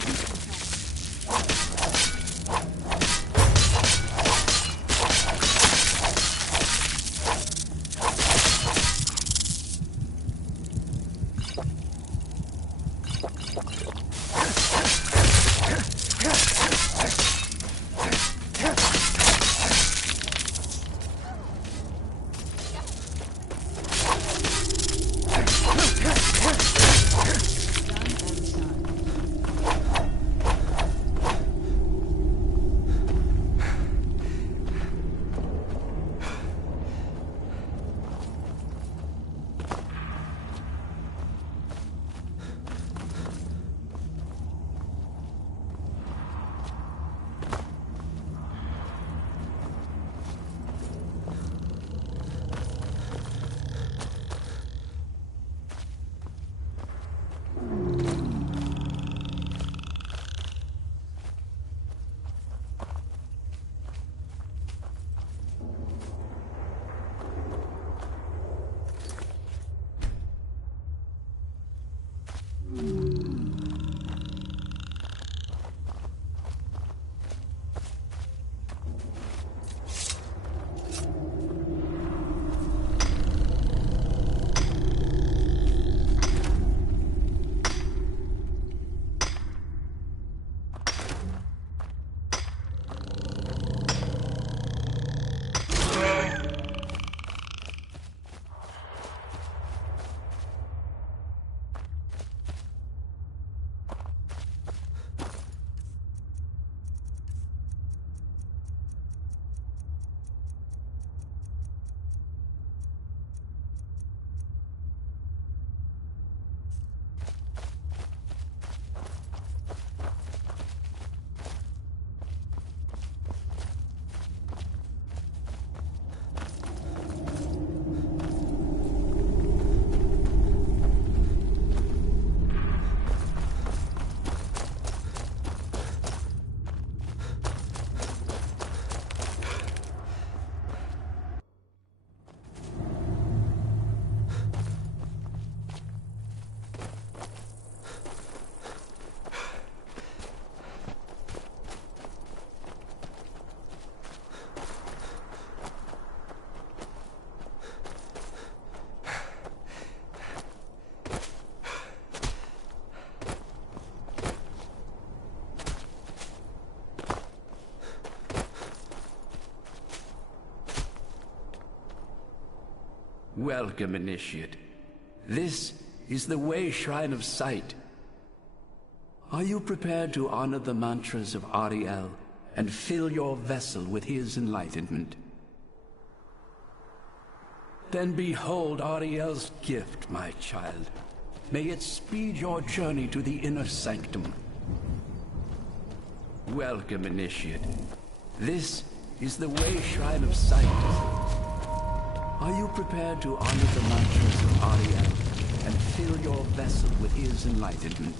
Welcome, Initiate. This is the Way Shrine of Sight. Are you prepared to honor the mantras of Ariel and fill your vessel with his enlightenment? Then behold Ariel's gift, my child. May it speed your journey to the inner sanctum. Welcome, Initiate. This is the Way Shrine of Sight. Are you prepared to honor the mantras of Ariel and fill your vessel with his enlightenment?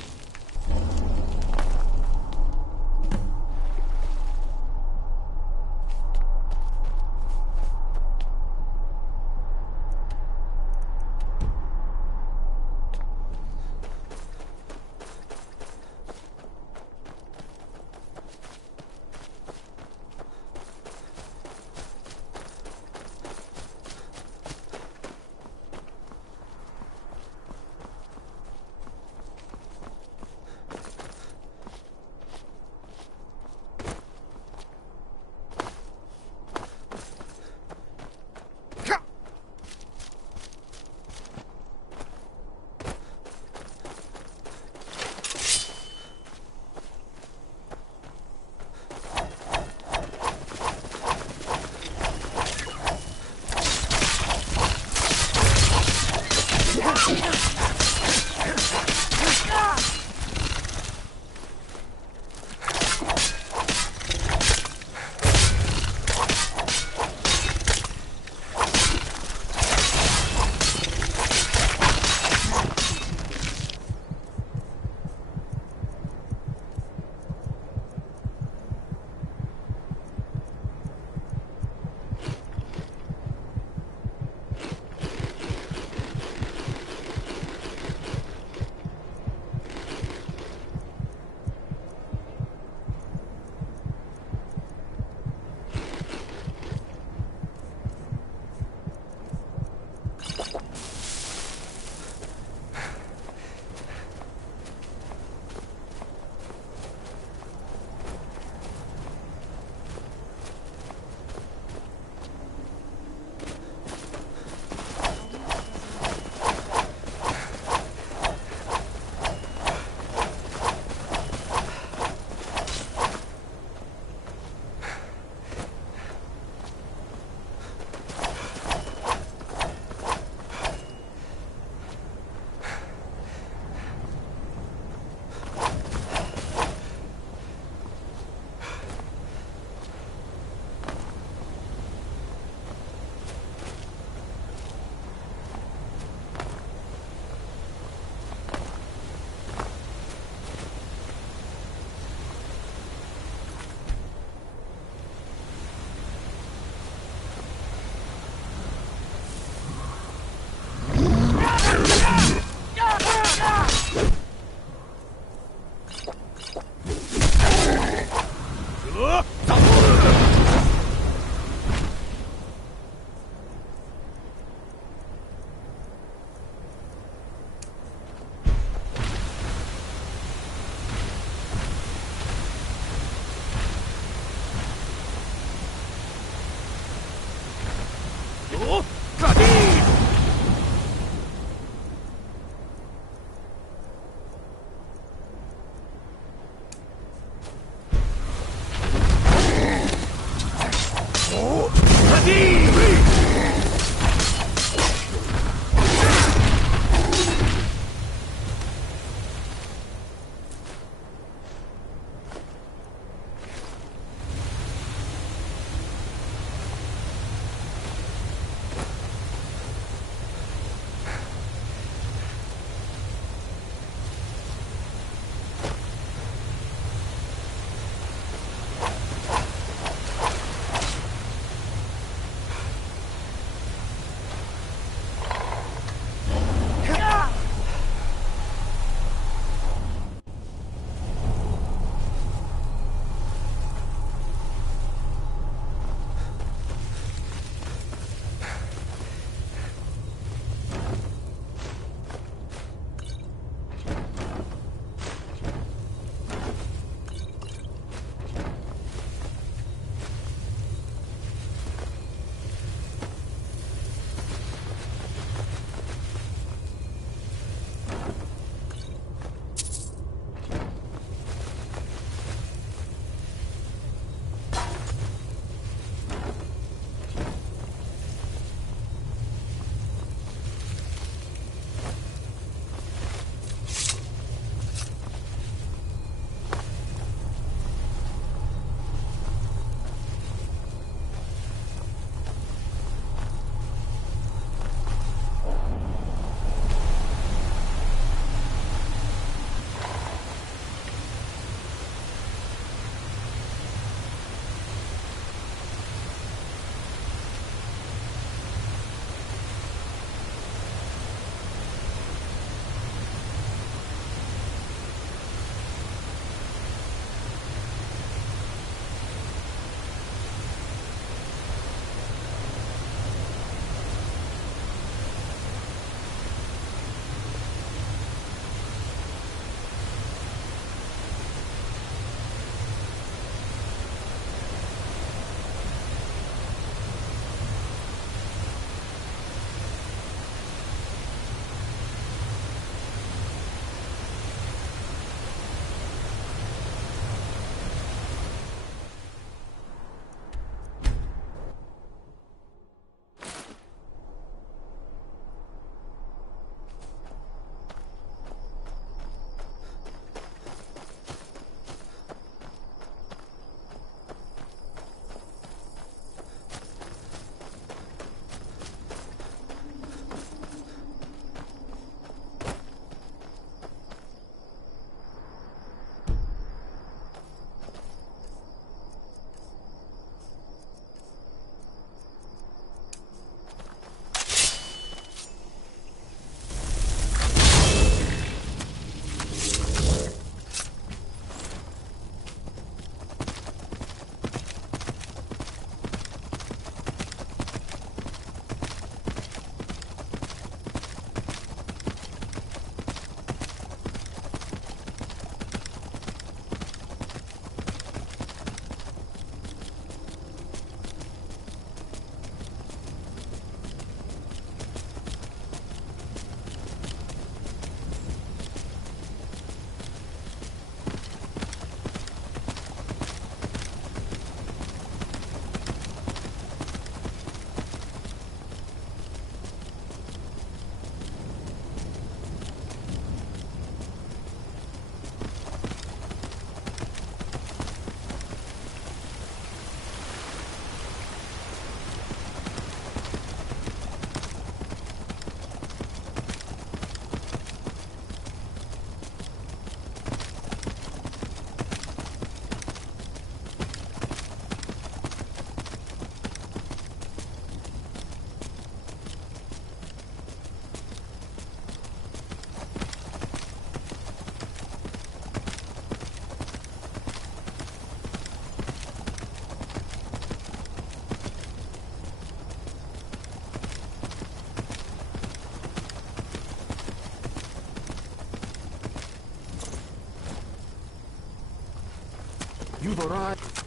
You've arrived.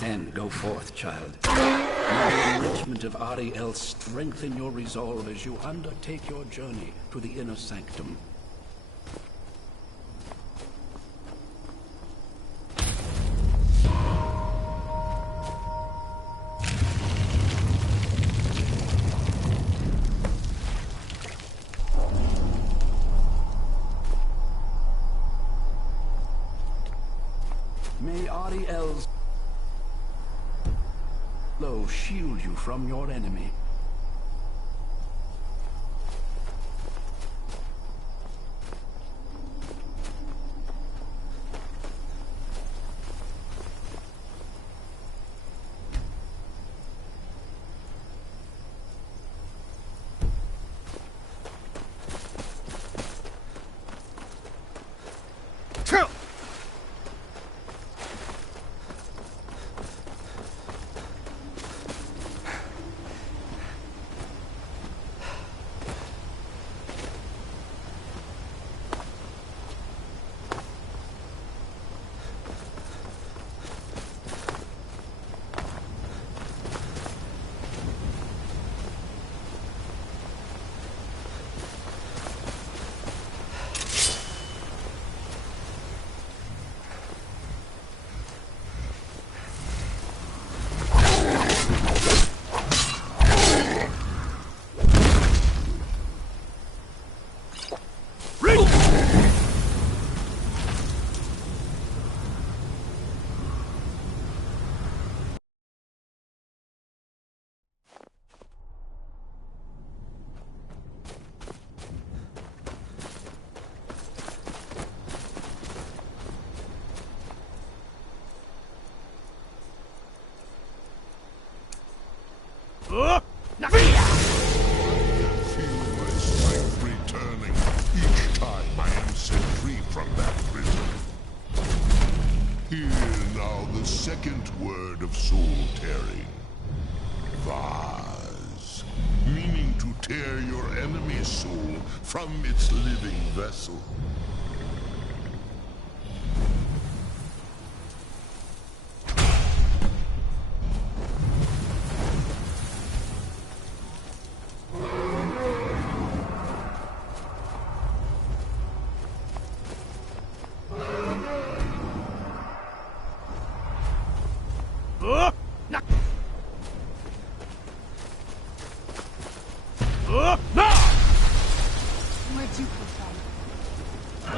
Then go forth, child. May the enrichment of Ariel strengthen your resolve as you undertake your journey to the inner sanctum. May Ariel's blow shield you from your enemy. Returning each time I am set free from that prison. Hear now the second word of soul tearing. Vaz, meaning to tear your enemy's soul from its living vessel. Where'd you come from?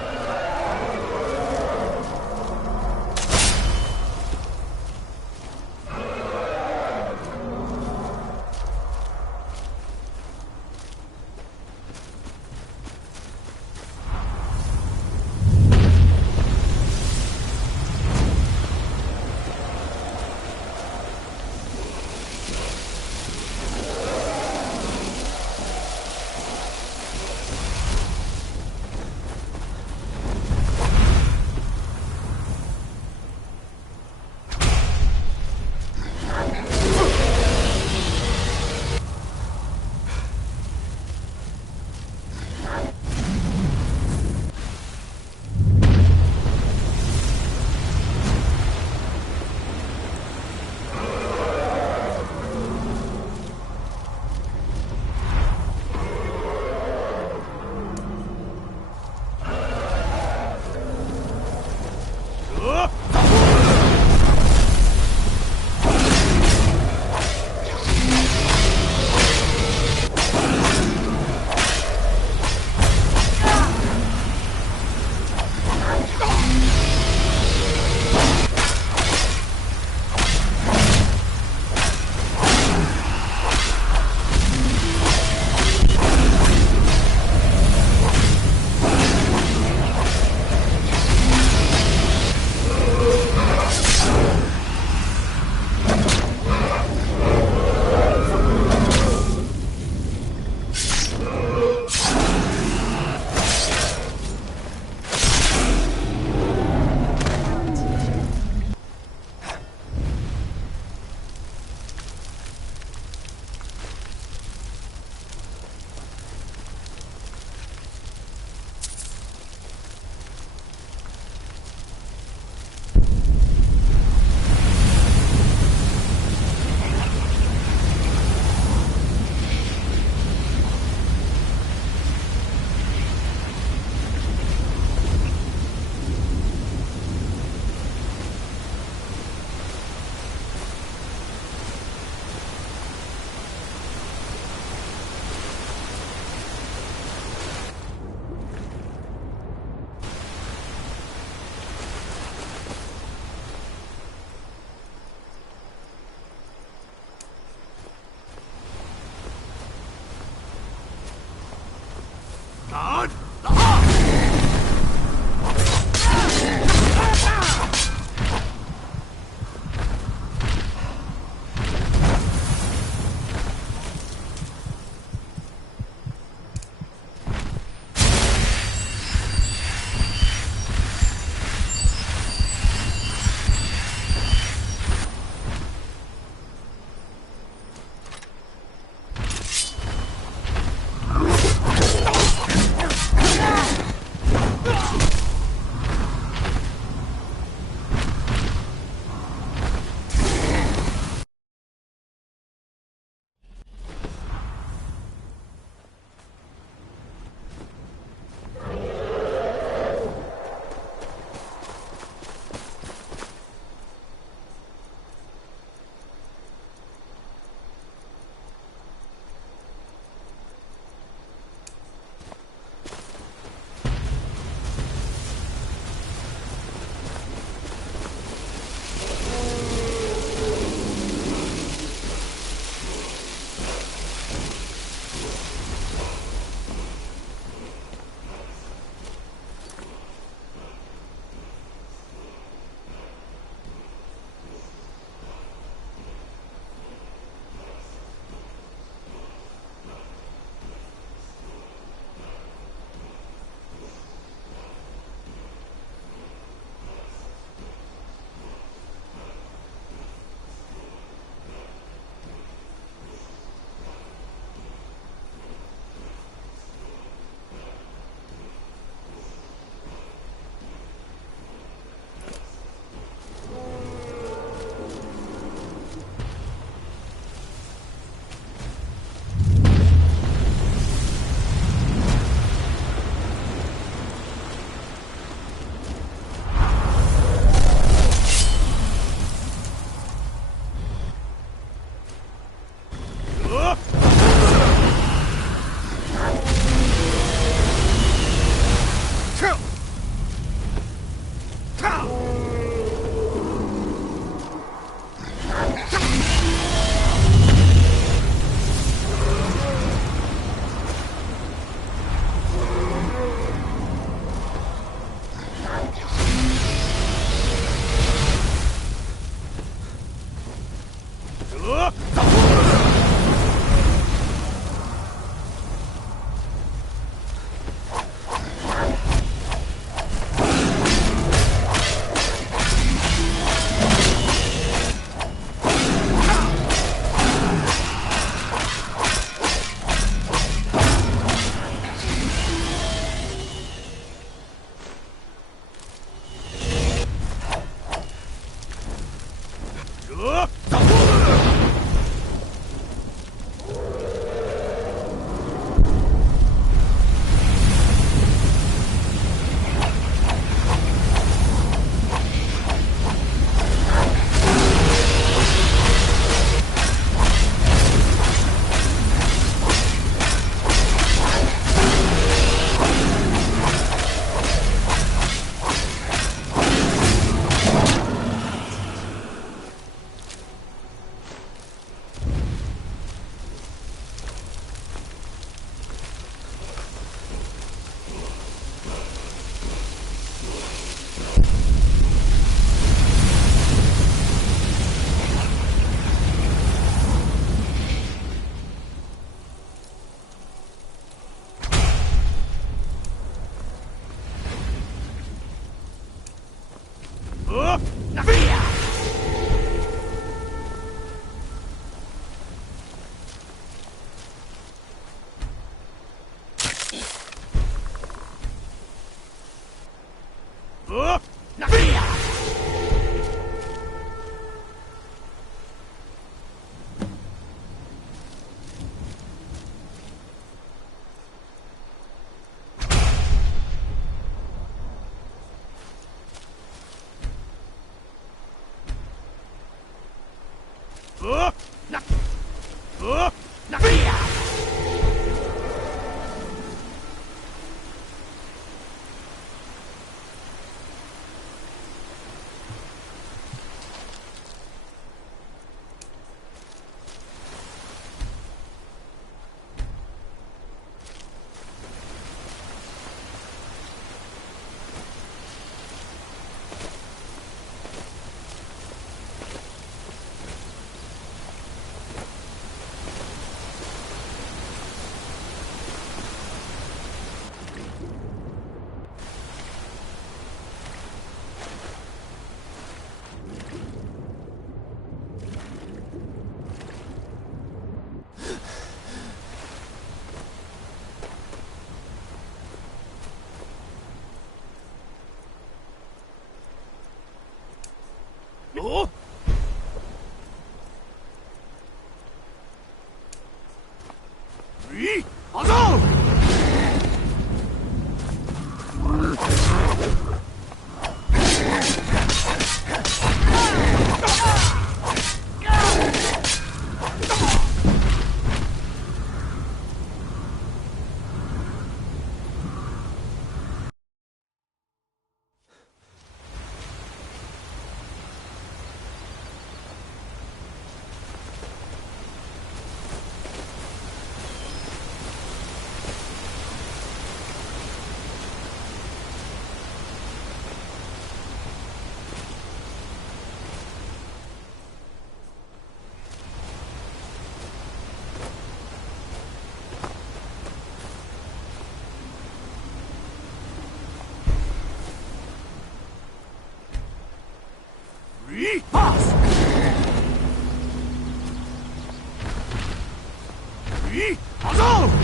Azul!